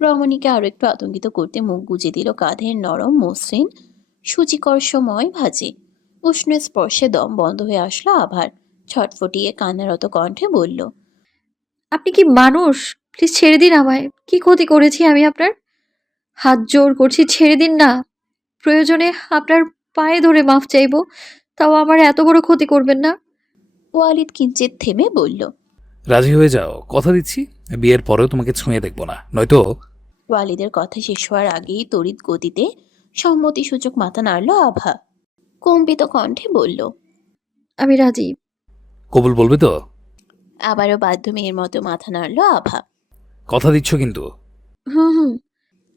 রমণীকে আরো একটু আতঙ্কিত করতে মুখ গুজে দিল কাঁধের নরম মসৃণ সূচিকর্ষময় ভাঁজে। উষ্ণ স্পর্শে দম বন্ধ হয়ে আসলো আভার। ছটফটিয়ে কান্নারত কণ্ঠে বলল, আপনি কি মানুষ? প্লিজ ছেড়ে দিন আমায়। কি ক্ষতি করেছি আমি আপনার? হাত জোর করছি, ছেড়ে দিন না। প্রয়োজনে আপনার পায়ে ধরে মাফ চাইবো, তাও আমার এত বড় ক্ষতি করবেন না। ওয়ালিদ কিঞ্চিত থেমে বলল, রাজি হয়ে যাও, কথা দিচ্ছি বিয়ের পরেও তোমাকে ছুঁয়ে দেখব না, নয়তো। ওয়ালিদের কথা শেষ হওয়ার আগেই তড়িৎ গতিতে সম্মতিসূচক মাথা নাড়ল আভা। কম্পিত কণ্ঠে বলল, আমি রাজি। কবুল বলবে তো? আবারও বাধ্য মেয়ের মতো মাথা নাড়ল আভা। কথা দিচ্ছ কিন্তু? হুম হুম।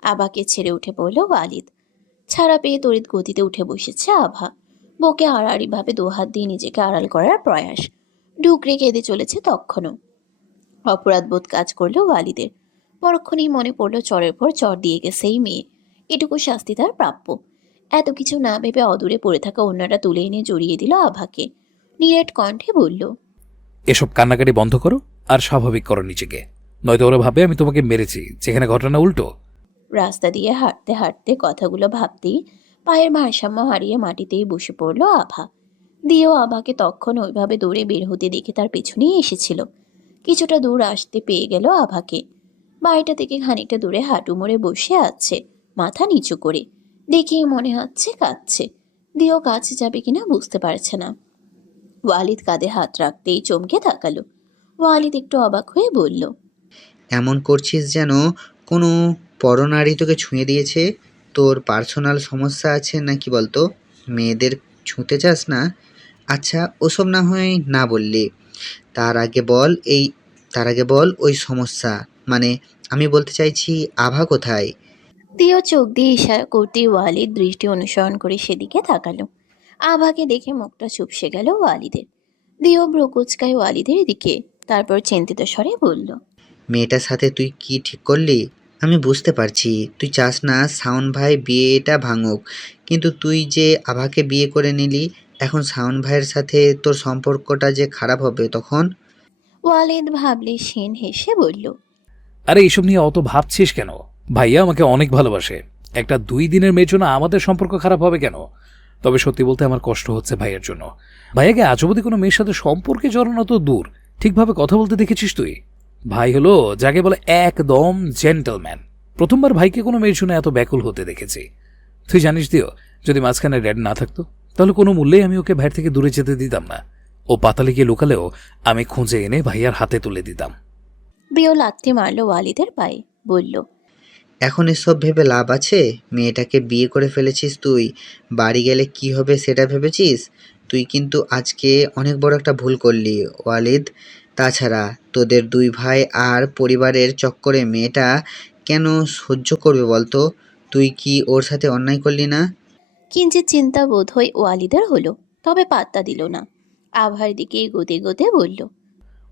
আভাকে ছেড়ে উঠে পড়ল ওয়ালিদ। ছাড়া পেয়ে তড়িৎ গতিতে উঠে বসেছে আভা। বুকে আড়াআড়িভাবে দুহাত দিয়ে নিজেকে আড়াল করার প্রয়াস। ডুকরে কেঁদে চলেছে তখনও। অপরাধবোধ কাজ করলো ওয়ালিদের। পরক্ষণেই মনে পড়ল চরের পর চর দিয়ে গেছে এই মেয়ে। এটুকু শাস্তি তার প্রাপ্য। এত কিছু না ভেবে অদূরে পড়ে থাকা অন্যটা তুলে এনে জড়িয়ে দিল আভাকে। নিরেট কণ্ঠে বলল, এসব কান্নাকাটি বন্ধ করো, আর স্বাভাবিক করো নিজেকে, নয়তো ওরা ভাবে আমি তোমাকে মেরেছি, যেখানে ঘটনা উল্টো। রাস্তা দিয়ে হাঁটতে হাঁটতে কথাগুলো ভাবতেই পায়ের ভারসাম্য হারিয়ে মাটিতেই বসে পড়ল আভা। দিয়েও আভাকে তখন ওইভাবে দৌড়ে বের হতে দেখে তার পেছনেই এসেছিল। কিছুটা দূর আসতে পেয়ে গেল আভাকে। বাড়িটা থেকে খানিকটা দূরে হাঁটু মুড়ে বসে আছে, মাথা নিচু করে। দেখেই মনে হচ্ছে কাঁদছে। দিয়েও কাছে যাবে কিনা বুঝতে পারছে না। ওয়ালিদ কাঁধে হাত রাখতেই চমকে তাকালো। ওয়ালিদ একটু অবাক হয়ে বলল, এমন করছিস যেন কোনো পরনারী তোকে ছুঁয়ে দিয়েছে। তোর পার্সোনাল সমস্যা আছে নাকি বলতো? মেয়েদের ছুঁতে চাস না? আচ্ছা, ওসব না হয় না বললি। তার আগে বল এই তার আগে বল ওই সমস্যা মানে আমি বলতে চাইছি আভা কোথায়? দিও চোখ দিয়ে ইশারা করতেই ওয়ালিদ দৃষ্টি অনুসরণ করে সেদিকে তাকালো। আভাকে দেখে মুখটা চুপসে গেল ওয়ালিদের। দিও ভ্রু কুঁচকায় ওয়ালিদের দিকে, তারপর চিন্তিত স্বরে বলল, মেয়েটার সাথে তুই কি ঠিক করলি? আমি বুঝতে পারছি তুই চাস না শাওন ভাই বিয়েটা ভাঙুক, কিন্তু তুই যে আভাকে বিয়ে করে নিলি, এখন শাওন ভাইয়ের সাথে তোর সম্পর্কটা যে খারাপ হবে তখন। ওয়ালিদ ভাবলে সেন হেসে বলল, আরে এইসব নিয়ে অত ভাবছিস কেন? ভাইয়া আমাকে অনেক ভালোবাসে। একটা 2 দিনের মেয়ের জন্য আমাদের সম্পর্ক খারাপ হবে কেন? তবে সত্যি বলতে আমার কষ্ট হচ্ছে ভাইয়ের জন্য। ভাইয়াকে আজ অবধি কোনো মেয়ের সাথে সম্পর্কে জড়ানো তো দূর, ঠিকভাবে কথা বলতে দেখেছিস তুই? ভাই হলো যাকে বলে একদম জেন্টলম্যান। প্রথমবার ভাইকে কোনো মেয়ের জন্য এত ব্যাকুল হতে দেখেছি। তুই জানিস দিও, যদি মাঝখানে ড্যাড না থাকতো তাহলে কোনো মূল্যেই আমি ওকে ভাইয়ের থেকে দূরে যেতে দিতাম না। ও পাতালে গিয়ে লুকালেও আমি খুঁজে এনে ভাইয়ার হাতে তুলে দিতাম। দিও লাথি মারল ওয়ালিদের পায়ে, বলল, এখন এসব ভেবে লাভ আছে? মেয়েটাকে বিয়ে করে ফেলেছিস তুই, বাড়ি গেলে কি হবে সেটা ভেবেছিস? তুই কিন্তু আজকে অনেক বড় একটা ভুল করলি ওয়ালিদ। তাছাড়া তোদের দুই ভাই আর পরিবারের চক্করে মেয়েটা কেন সহ্য করবে বলতো? তুই কি ওর সাথে অন্যায় করলি না? কিঞ্চিত চিন্তা বোধ হয় ওয়ালিদের হলো, তবে পাত্তা দিল না। আভার দিকে এগোতে এগোতে বলল,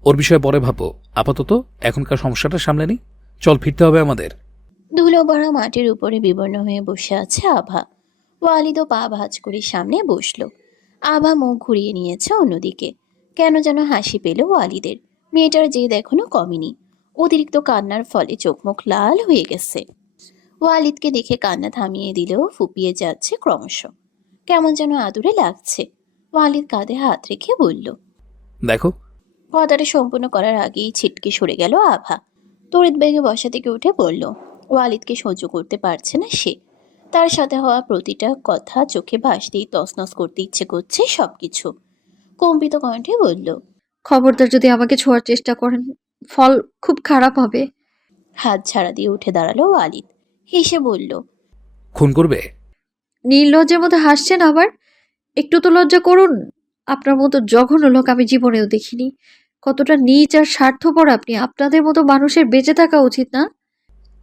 ওর বিষয়ে পরে ভাবো, আপাতত এখনকার সমস্যাটা সামলে নি। চল, ফিরতে হবে আমাদের। ধুলো ভরা মাটির উপরে বিবর্ণ হয়ে বসে আছে আভা। ওয়ালিদও পা ভাঁজ করে সামনে বসলো। আভা মুখ ঘুরিয়ে নিয়েছে অন্যদিকে। কেন যেন হাসি পেল ওয়ালিদের। মেয়েটার জেদ এখনো কমেনি। অতিরিক্ত কান্নার ফলে চোখ মুখ লাল হয়ে গেছে। ওয়ালিদকে দেখে কান্না থামিয়ে দিলেও ফুপিয়ে যাচ্ছে ক্রমশ। কেমন যেন আদুরে লাগছে। ওয়ালিদ কাঁধে হাত রেখে বলল, দেখো, কথাটা সম্পূর্ণ করার আগেই ছিটকে সরে গেল আভা। তড়িৎ বেগে বসা থেকে উঠে পড়ল। ওয়ালিদকে সহ্য করতে পারছে না সে। তার সাথে হওয়া প্রতিটা কথা চোখে ভাসতেই তছনছ করতে ইচ্ছে করছে সবকিছু। কম্পিত কণ্ঠে বলল, খবরদার যদি আমাকে ছোঁয়ার চেষ্টা করেন, ফল খুব খারাপ হবে। হাত ছাড়া দিয়ে উঠে দাঁড়ালো ওয়ালিদ। হেসে বলল, খুন করবে? নির্লজ্জের মধ্যে হাসছেন আবার? একটু তো লজ্জা করুন। আপনার মতো জঘন্য লোক আমি জীবনেও দেখিনি। কতটা নীচ আর স্বার্থপর আপনি। আপনাদের মতো মানুষের বেঁচে থাকা উচিত না?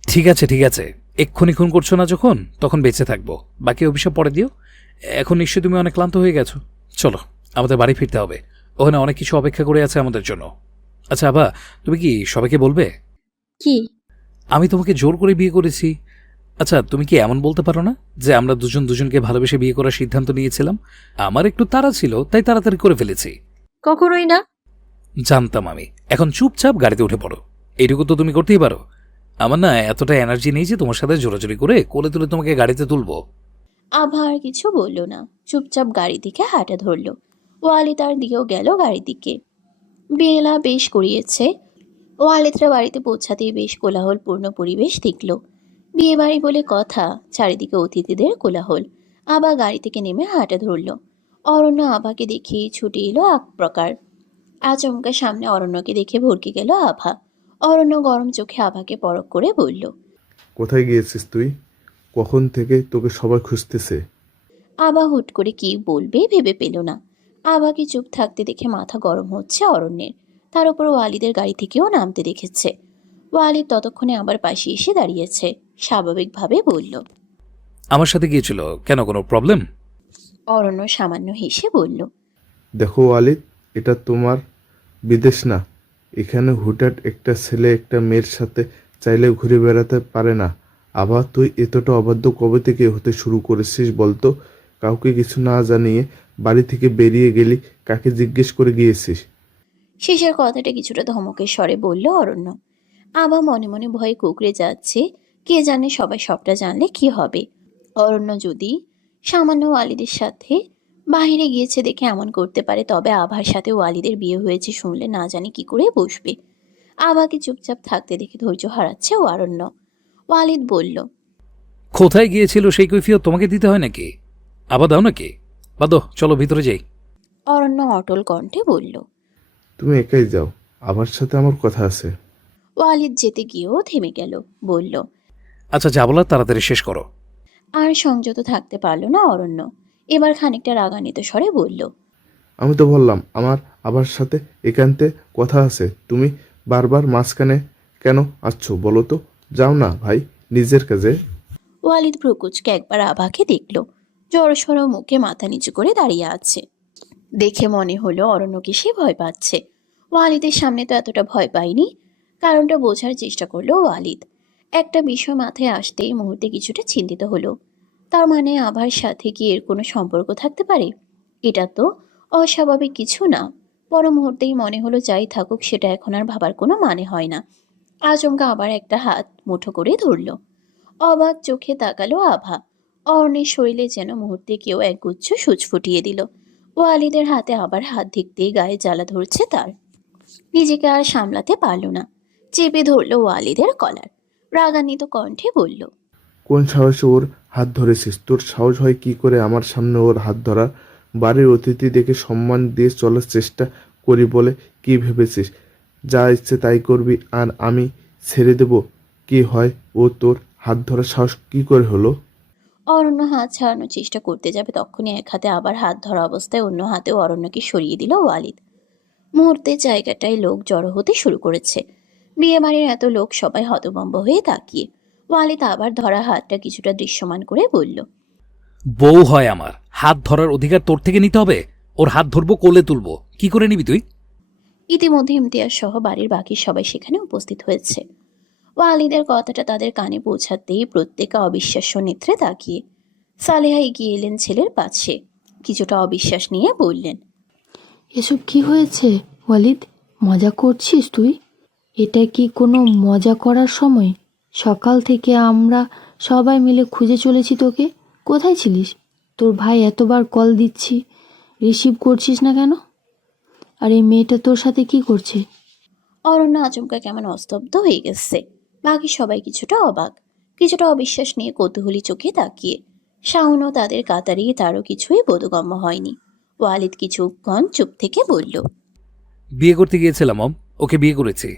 ঠিক আছে ঠিক আছে, এক্ষুনি খুন করছো না যখন, তখন বেঁচে থাকবো। বাকি অভিশাপ পরে দিও। এখন নিশ্চয়ই তুমি অনেক ক্লান্ত হয়ে গেছো। চলো, আমাদের বাড়ি ফিরতে হবে। ওখানে অনেক কিছু অপেক্ষা করে আছে আমাদের জন্য। আচ্ছা আবা, তুমি কি সবাইকে বলবে কি? আমি তোমাকে জোর করে বিয়ে করেছি? আচ্ছা, তুমি কি এমন বলতে পারো না যে আমরা দুজন দুজনকে ভালোবেসে বিয়ে করার সিদ্ধান্ত নিয়েছিলাম? আমার একটু তাড়া ছিল, তাই তাড়াতাড়ি করে ফেলেছি। কখনোই না। জানতাম আমি। এখন চুপচাপ গাড়িতে উঠে পড়ো। এইটুকু তো তুমি করতেই পারো। আমার না এতটা এনার্জি নেই যে তোমার সাথে জোরাজোরি করে কোলে তুলে তোমাকে গাড়িতে তুলবো। আভা আর কিছু বলল না, চুপচাপ গাড়ি দিকে হাঁটা ধরল। ওয়ালিদ আর দিয়েও গেল গাড়ি দিকে। বেলা বেশ করিয়েছে। ওয়ালিদরা বাড়িতে পৌঁছাতেই বেশ কোলাহলপূর্ণ পরিবেশ দেখল। বিয়ে বাড়ি বলে কথা, চারিদিকে অতিথিদের কোলাহল। আবা গাড়ি থেকে নেমে হাঁটা ধরল। অরণ্য আভাকে দেখেই ছুটে এলো এক প্রকার। আচমকা সামনে অরণ্যকে দেখে ভরকে গেল আভা। অরণ্য গরম চোখে আভাকে পরখ করে বলল, কোথায় গিয়েছিস তুই? কখন থেকে তোকে সবাই খুঁজতেছে। আভা হুট করে কি বলবে ভেবে পেল না। আভাকে চুপ থাকতে দেখে মাথা গরম হচ্ছে অরণ্যের। তার উপর ওয়ালিদের গাড়ি থেকেও নামতে দেখেছে। ওয়ালিদ ততক্ষণে আবার পাশে এসে দাঁড়িয়েছে। স্বাভাবিকভাবে বলল, আমার সাথে গিয়েছিল কেন, কোনো প্রবলেম? অরণ্য সামান্য হেসে বলল, দেখো ওয়ালিদ, এটা তোমার বিদেশ না। এখানে হুটহাট একটা ছেলে একটা মেয়ের সাথে চাইলে ঘুরে বেড়াতে পারে না। আবার তুই এতটা অবাধ্য কবে থেকে হতে শুরু করেছিস বলতো? কাউকে কিছু না জানিয়ে বাড়ি থেকে বেরিয়ে গেলি, কাকে জিজ্ঞেস করে গিয়েছিস? শেষের কথাটা কিছুটা ধমকের স্বরে বলল অরণ্য। আভা মনে মনে ভয়ে কুঁকড়ে যাচ্ছে, কে জানে সবাই সবটা জানলে কি হবে। অরণ্য যদি সামান্য ওয়ালিদের সাথে বাহিরে গিয়েছে দেখে এমন করতে পারে, তবে আভার সাথে ওয়ালিদের বিয়ে হয়েছে শুনলে না জানি কি করে বসবে। আভাকে চুপচাপ থাকতে দেখে ধৈর্য হারাচ্ছে অরণ্য। ওয়ালিদ বলল, কোথায় গিয়েছিল সেই কৈফিয়ত তোমাকে দিতে হয় নাকি? আবার দাও নাকি? বাদো, চলো ভিতরে যাই। অরণ্য অটল কণ্ঠে বলল। তুমি একাই যাও, আমার সাথে আমার কথা আছে। ওয়ালিদ যেতে গিয়েও থেমে গেল, বলল। আচ্ছা, যা বলার তাড়াতাড়ি শেষ করো। আর সংযত থাকতে পারল না অরণ্য, এবার খানিকটা রাগান্বিত স্বরে বলল। আমি তো বললাম আমার আবার সাথে একান্তে কথা আছে, তুমি বারবার মাঝখানে কেন আসছো বলো তো? যাও না ভাই, নিজের কাজে। ওয়ালিদ ভ্রুকুচকে একবার আভাকে দেখল, জড়সড় মুখে মাথা নিচু করে দাঁড়িয়ে আছে। দেখে মনে হলো অরণ্যকে সে ভয় পাচ্ছে। ওয়ালিদের সামনে তো এতটা ভয় পায়নি। কারণটা বোঝার চেষ্টা করলো ওয়ালিদ। একটা বিষয় মাথায় আসতেই মুহূর্তে কিছুটা চিন্তিত হলো। তার মানে আভার সাথে কি এর কোনো সম্পর্ক থাকতে পারে? এটা তো অস্বাভাবিক কিছু না। পর মুহূর্তেই মনে হলো যাই থাকুক, সেটা এখন আর ভাবার কোনো মানে হয় না। আচমকা আবার একটা হাত মুঠো করে ধরল। অবাক চোখে তাকালো আভা। অর্ণের শরীরে যেন মুহূর্তে কেউ একগুচ্ছ সূচ ফুটিয়ে দিল। ওয়ালিদের হাতে আবার হাত দেখতেই গায়ে জ্বালা ধরছে তার। নিজেকে আর সামলাতে পারল না, চেপে ধরল ওয়ালিদের কলার। রাগান্বিত কণ্ঠে বলল। কোন সাহসে ওর হাত ধরেছিস? তোর সাহস হয় কি করে আমার সামনে ওর হাত ধরা? বাড়ির অতিথি দেখে সম্মান দিয়ে চলার চেষ্টা করি বলে কি ভেবেছিস যা ইচ্ছে তাই করবি আর আমি ছেড়ে দেব? কি হয় ও তোর হাত ধরার সাহস কি করে হলো? অরণ্য হাত ছাড়ানোর চেষ্টা করতে যাবে, তখনই এক হাতে আবার হাত ধরা অবস্থায় অন্য হাতেও অরণ্যকে সরিয়ে দিল ওয়ালিদ। মুহূর্তে জায়গাটায় লোক জড়ো হতে শুরু করেছে। বিয়ে বাড়ির এত লোক সবাই হতভম্ব হয়ে তাকিয়ে। ওয়ালিদ আবার ধরা হাতটা কিছুটা দৃশ্যমান করে বলল। বউ হয় আমার, হাত ধরার অধিকার তোর থেকে নিতে হবে? ওর হাত ধরবো, কোলে তুলবো, কি করে নিবি তুই? ইতিমধ্যে ইমতিয়াজ সহ বাড়ির বাকি সবাই সেখানে উপস্থিত হয়েছে। ওয়ালিদের কথাটা তাদের কানে পৌঁছাতেই প্রত্যেকে অবিশ্বাস্য নেত্রে তাকিয়ে। সালেহা এগিয়ে এলেন ছেলের পাশে, কিছুটা অবিশ্বাস নিয়ে বললেন। এসব কি হয়েছে ওয়ালিদ? মজা করছিস তুই? এটা কি কোনো মজা করার সময়? সকাল থেকে আমরা সবাই মিলে খুঁজে চলেছি তোকে। কোথায় ছিলিস? তোর ভাই এতবার কল দিচ্ছি, রিসিভ করছিস না কেন? আর এই মেয়েটা তোর সাথে কি করছে? অরণ্য আচমকা কেমন অস্তব্ধ হয়ে গেছে। বাকি সবাই কিছুটা অবাক, কিছুটা অবিশ্বাস নিয়ে কৌতূহলী চোখে তাকিয়ে। শাওনও তাদের কাতারে, তারও কিছুই বোধগম্য হয়নি। ওয়ালিদ কিছুক্ষণ চুপ থেকে বলল। বিয়ে করতে গিয়েছিলাম মম, ওকে বিয়ে করেছি।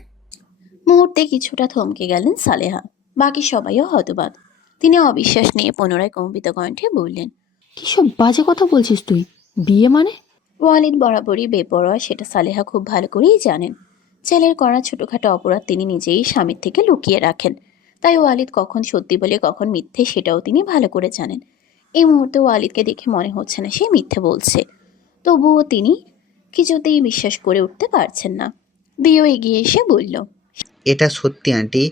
মুহূর্তে কিছুটা থমকে গেলেন সালেহা। বাকি সবাইও হতবাক। তিনি অবিশ্বাস নিয়ে পুনরায় কম্পিত কণ্ঠে বললেন। কিসব বাজে কথা বলছিস তুই? বিয়ে মানে? ওয়ালিদ বরাবরই বেপরোয়া, সেটা সালেহা খুব ভালো করেই জানেন। ছেলের করা ছোটখাটো অপরাধ তিনি নিজেই স্বামীর থেকে লুকিয়ে রাখেন। তাই ওয়ালিদ কখন সত্যি বলে কখন মিথ্যে সেটাও তিনি ভালো করে জানেন। এই মুহূর্তে ওয়ালিদকে দেখে মনে হচ্ছে না সে মিথ্যে বলছে। তবুও তিনি কিছুতেই বিশ্বাস করে উঠতে পারছেন না। দিও এগিয়ে এসে বলল। এটা সত্যি আন্টি,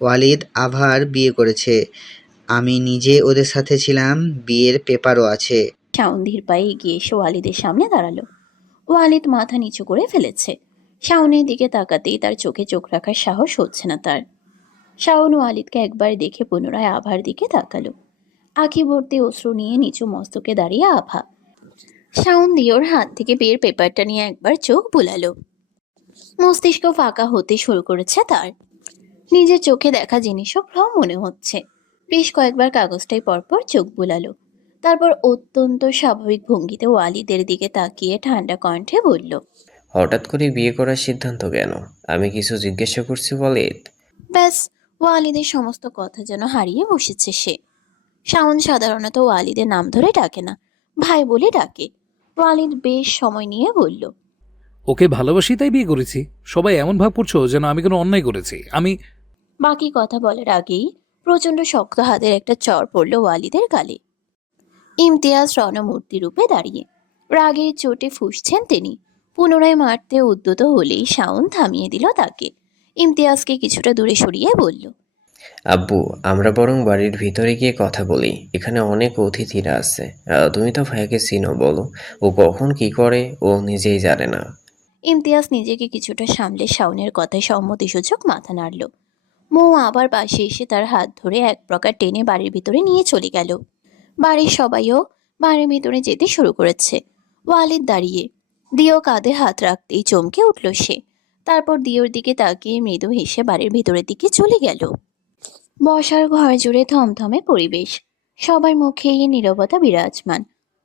ওয়ালিদ আভার বিয়ে করেছে। আমি নিজে ওদের সাথে ছিলাম, বিয়ের পেপারও আছে। শাওন ধীর পায়ে এগিয়ে এসে ওয়ালিদের সামনে দাঁড়ালো। ওয়ালিদ মাথা নিচু করে ফেলেছে। শাওনের দিকে তাকাতেই তার চোখে চোখ রাখার সাহস হচ্ছে না তার। শাওন ওয়ালিদকে একবার দেখে পুনরায় আভার দিকে তাকালো। আঁখি ভর্তি অশ্রু নিয়ে নিচু মস্তকে দাঁড়িয়ে আভা। শাওন দিওর হাত থেকে বিয়ের পেপারটা নিয়ে একবার চোখ বুলালো। মস্তিষ্ক ফাঁকা হতে শুরু করেছে তার। নিজের চোখে দেখা জিনিসও ভ্রম মনে হচ্ছে। বেশ কয়েকবার কাগজটাই পরপর চোখ বুলালো। তারপর অত্যন্ত স্বাভাবিক ভঙ্গিতে ওয়ালিদের দিকে তাকিয়ে ঠান্ডা কণ্ঠে বলল। হঠাৎ করে বিয়ে করার সিদ্ধান্ত কেন? আমি কিছু জিজ্ঞাসা করছি ওয়ালিদ? ব্যাস, ওয়ালিদের সমস্ত কথা যেন হারিয়ে বসেছে সে। শাওন সাধারণত ওয়ালিদের নাম ধরে ডাকে না, ভাই বলে ডাকে। ওয়ালিদ বেশ সময় নিয়ে বলল। ওকে ভালোবাসি তাই বিয়ে করেছি। সবাই এমন ভাব করছো যেন আমি কোনো অন্যায় করেছি। আমি বাকি কথা বলার আগেই প্রচণ্ড শক্ত হাতের একটা চড় পড়ল ওয়ালিদের গালে। ইমতিয়াজ রণমূর্তি রূপে দাঁড়িয়ে রাগের চোটে ফুঁসছেন তিনি। পুনরায় মারতে উদ্যত হলেই শাওন থামিয়ে দিল তাকে। ইমতিয়াজকে কিছুটা দূরে সরিয়ে বলল। আব্বু, আমরা বরং বাড়ির ভিতরে গিয়ে কথা বলি, এখানে অনেক অতিথিরা আছে। তুমি তো ভাইয়াকে চিনো, বলো ও কখন কি করে ও নিজেই জানে না। ইমতিয়াজ নিজেকে কিছুটা সামলে শাওনের কথায় সম্মতিসূচক মাথা নাড়ল। মৌ আবার পাশে এসে তার হাত ধরে এক প্রকার টেনে বাড়ির ভিতরে নিয়ে চলে গেল। বাড়ির সবাইও বাড়ির ভিতরে যেতে শুরু করেছে। ওয়ালিদ দাঁড়িয়ে, দিও কাঁধে হাত রাখতেই চমকে উঠল সে। তারপর দিওর দিকে তাকিয়ে মৃদু হেসে বাড়ির ভিতরের দিকে চলে গেল। বসার ঘর জুড়ে থমথমে পরিবেশ, সবার মুখে এই নীরবতা বিরাজমান।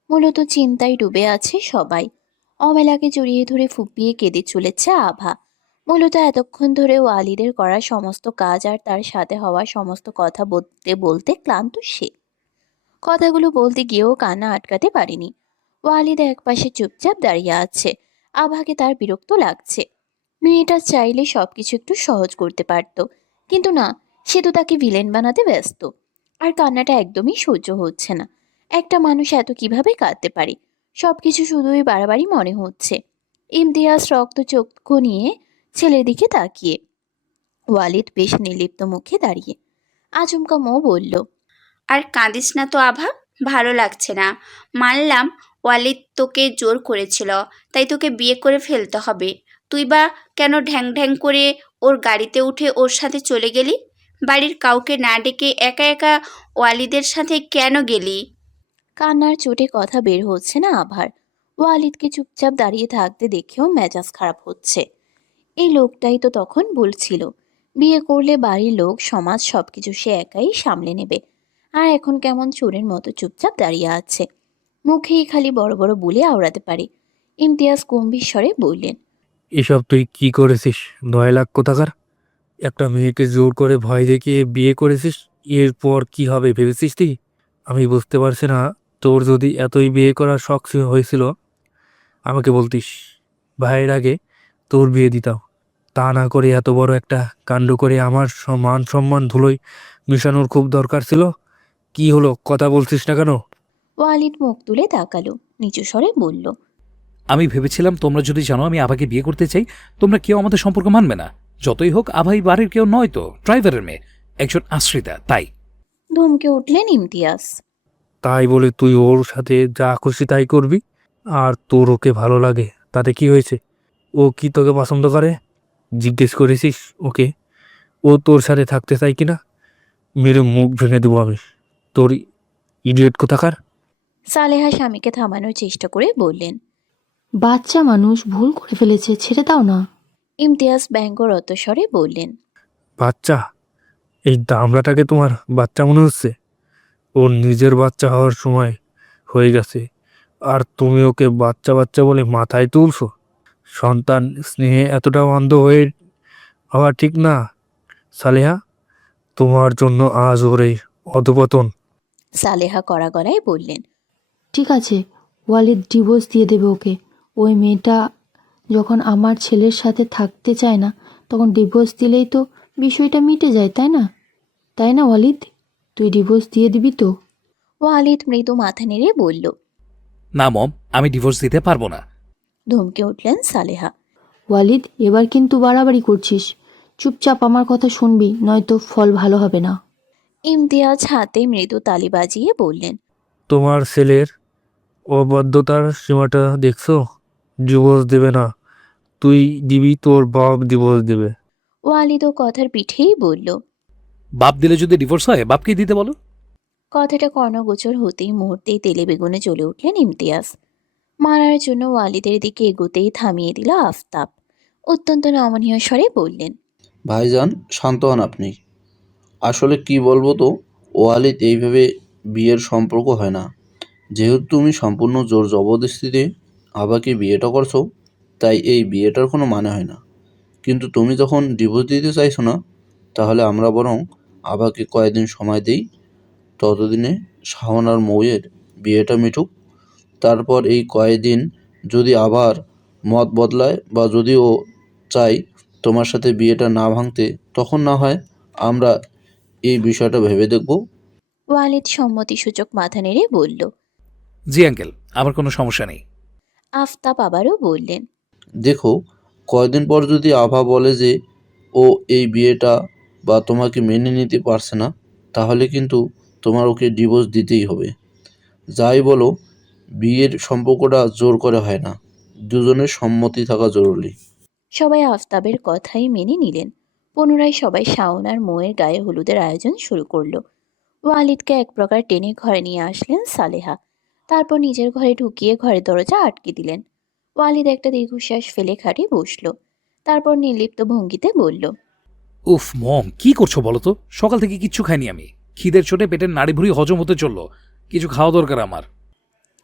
মূলত চিন্তায় ডুবে আছে সবাই। অমেলাকে জড়িয়ে ধরে ফুপিয়ে কেঁদে চলেছে আভা। মূলত এতক্ষণ ধরে ওয়ালিদের করা সমস্ত কাজ আর তার সাথে হওয়া সমস্ত কথা বলতে বলতে ক্লান্ত সে। কথাগুলো বলতে গিয়েও কান্না আটকাতে পারেনি। ওয়ালিদ একপাশে চুপচাপ দাঁড়িয়ে আছে। আভাকে তার বিরক্ত লাগছে। মেয়েটা চাইলে সবকিছু একটু সহজ করতে পারত, কিন্তু না, সে তো তাকে ভিলেন বানাতে ব্যস্ত। আর কান্নাটা একদমই সহ্য হচ্ছে না। একটা মানুষ এত কিভাবে কাঁদতে পারে? সবকিছু শুধুই বাড়াবাড়ি মনে হচ্ছে। ইমতিয়াজ রক্ত চক্ষু নিয়ে ছেলের দিকে তাকিয়ে। ওয়ালিদ বেশ নির্লিপ্ত মুখে দাঁড়িয়ে। আচমকা মৌ বলল, আর কাঁদিস না তো আভা, ভালো লাগছে না। মানলাম ওয়ালিদ তোকে জোর করেছিল, তাই তোকে বিয়ে করে ফেলতে হবে। তুই বা কেন ঢ্যাং ঢ্যাং করে ওর গাড়িতে উঠে ওর সাথে চলে গেলি? বাড়ির কাউকে না ডেকে একা একা ওয়ালিদের সাথে কেন গেলি? কান্নার চোটে কথা বের হচ্ছে না আভার। ওয়ালিদকে চুপচাপ দাঁড়িয়ে থাকতে দেখেও মেজাজ খারাপ হচ্ছে। এই লোকটাই তো তখন বলছিল বিয়ে করলে বাড়ির লোক সমাজ সবকিছু সে একাই সামলে নেবে। আর এখন কেমন চোরের মতো চুপচাপ দাঁড়িয়ে আছে, মুখেই খালি বড় বড় বলে আওড়াতে পারে। ইমতিয়াজ গম্ভীর স্বরে বললেন, এসব তুই কি করেছিস? 9 লাখ কোথাকার একটা মেয়েকে জোর করে ভয় দেখিয়ে বিয়ে করেছিস। এরপর কি হবে ভেবেছিস তুই? আমি বুঝতে পারছি না। তোর যদি এতই বিয়ে করার শখ হয়েছিল আমাকে বলতিস, ভাইয়ের আগে তোর বিয়ে দিতাম। তা না করে এত বড় একটা কাণ্ড করে আমার মান সম্মান ধুলোয় মিশানোর খুব দরকার ছিল। কি হলো, কথা বলছিস না কেন? ওয়ালিদ মুখ তুলে তাকালো, নিচু স্বরে বলল, আমি ভেবেছিলাম তোমরা যদি জানো আমি আভাকে বিয়ে করতে চাই, তোমরা কেউ আমাদের সম্পর্ক মানবে না। যতই হোক আভাই বাড়ির কেউ নয় তো, ড্রাইভারের মেয়ে, একজন আশ্রিতা, তাই। ধমকে উঠলেন ইমতিয়াজ। তাই বলে তুই ওর সাথে যা খুশি তাই করবি? আর তোর ওকে ভালো লাগে তাতে কি হয়েছে? ও কি তোকে পছন্দ করে? জিজ্ঞেস করেছিস ওকে ও তোর সাথে থাকতে চাই কিনা? মেরে মুখ ভেঙে দেবো আমি, তোর ইডিয়েট কোথাকার। সালেহা স্বামীকে থামানোর চেষ্টা করে বললেন। বাচ্চা মানুষ ভুল করে ফেলেছে, ছেড়ে দাও না। ইমতিয়াজ ব্যঙ্গরত স্বরে বললেন, বাচ্চা? এই দামড়াটাকে তোমার বাচ্চা মনে হচ্ছে? ওর নিজের বাচ্চা হওয়ার সময় হয়ে গেছে, আর তুমি ওকে বাচ্চা বাচ্চা বলে মাথায় তুলছো? সন্তান স্নেহে এতটাও অন্ধ হয়ে হওয়া ঠিক না সালেহা। তোমার জন্য আজ ওর এই অধপতন। সালেহা কড়া গলায় বললেন, ঠিক আছে, ওয়ালিদ ডিভোর্স দিয়ে দেবে ওকে। ওই মেয়েটা যখন আমার ছেলের সাথে থাকতে চায় না, তখন ডিভোর্স দিলেই তো বিষয়টা মিটে যায়, তাই না? তাই না ওয়ালিদ? তুই ডিভোর্স দিয়ে দিবি তো? ওয়ালিদ মৃদু মাথা নেড়ে বলল। না মম, আমি ডিভোর্স দিতে পারবো না। ধমকে উঠলেন সালেহা। ওয়ালিদ, এবার কিন্তু বাড়াবাড়ি করছিস। চুপচাপ আমার কথা শুনবি, নয়তো ফল ভালো হবে না। ইমতিয়াজ হাতে মৃদু তালি বাজিয়ে বললেন, তোমার ছেলের অবাধ্যতার সীমাটা দেখছো? ডিভোর্স দেবে না, তুই দিবি, তোর বাপ ডিভোর্স দেবে। ওয়ালিদও কথার পিঠেই বলল। বাপ দিলে যদি ডিভোর্স হয় বাপকেই দিতে বলো। কথাটা কর্ণগোচর হতেই মুহূর্তেই তেলে বেগুনে জ্বলে উঠলেন ইমতিয়াজ। মারার জন্য ওয়ালিদের দিকে এগোতেই থামিয়ে দিল আফতাব। অত্যন্ত নমনীয় স্বরে বললেন, ভাইজান, শান্ত হন আপনি। আসলে কি বলবো তো, ওয়ালিদ এইভাবে বিয়ের সম্পর্ক হয় না। যেহেতু তুমি সম্পূর্ণ জোর জবরদস্তিতে আবাকে বিয়েটা করছো, তাই এই বিয়েটার কোনো মানে হয় না। কিন্তু তুমি যখন ডিভোর্স দিতে চাইছো না, তাহলে আমরা বরং আবাকে কয়েকদিন সময় দিই। ততদিনে শাওন আর মৌয়ের বিয়েটা মিটুক। তারপর এই কয়েকদিন যদি আবার মত বদলায় বা যদি ও চাই তোমার সাথে বিয়েটা না ভাঙতে, তখন না হয় আমরা এই বিষয়টা ভেবে দেখব। ওয়ালিদ সম্মতিসূচক মাথা নেড়ে বলল। জি আঙ্কেল, আমার কোনো সমস্যা নেই। আফতাব আবারও বললেন, দেখো, কয়েকদিন পর যদি আভা বলে যে ও এই বিয়েটা বা তোমাকে মেনে নিতে পারছে না, তাহলে কিন্তু তোমার ওকে ডিভোর্স দিতেই হবে। যাই বলো, বিয়ের সম্পর্কটা জোর করে হয় না। দুজনের সম্মতি থাকা জরুরি। সবাই আফতাবের কথাই মেনে নিলেন। পুনরায় সবাই শাওন আর মোয়ের গায়ে হলুদের আয়োজন শুরু করলো। ওয়ালিদকে এক প্রকার টেনে ঘরে নিয়ে আসলেন সালেহা। তারপর নিজের ঘরে ঢুকিয়ে ঘরের দরজা আটকে দিলেন। ওয়ালিদ একটা দীর্ঘশ্বাস ফেলে খাটে বসলো। তারপর নির্লিপ্ত ভঙ্গিতে বলল, উফ মম, কি করছো বলো তো? সকাল থেকে কিচ্ছু খাইনি আমি। খিদের চোটে পেটের নাড়িভুড়ি হজম হতে চললো। কিছু খাওয়া দরকার আমার।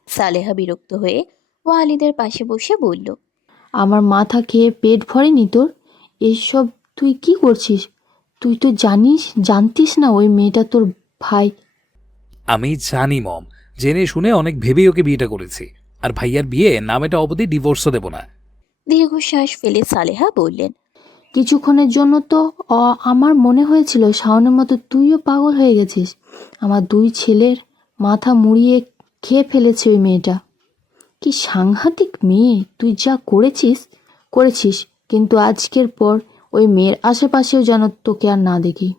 সালেহা বিরক্ত হয়ে ওয়ালিদের পাশে বসে বলল, আমার মাথা খেয়ে পেট ভরেনি তোর? এসব তুই কি করছিস? তুই তো জানতিস না ওই মেয়েটা তোর ভাই। আমি জানি মম, জেনে শুনে অনেক ভেবেই ওকে বিয়েটা করেছি। আর ভাইয়ার বিয়ে নামেটা অবধি ডিভোর্সও দেব না। দীর্ঘশ্বাস ফেলে সালেহা বললেন, কিছুক্ষণের জন্য তো আমার মনে হয়েছিল শাওনের মতো তুইও পাগল হয়ে গেছিস। আমার দুই ছেলের মাথা মুড়িয়ে খেয়ে ফেলেছে ওই মেয়েটা। কি সাংঘাতিক মেয়ে! তুই যা করেছিস, কিন্তু আজকের পর ওই মেয়ের আশেপাশেও যেন তোকে আর না দেখি।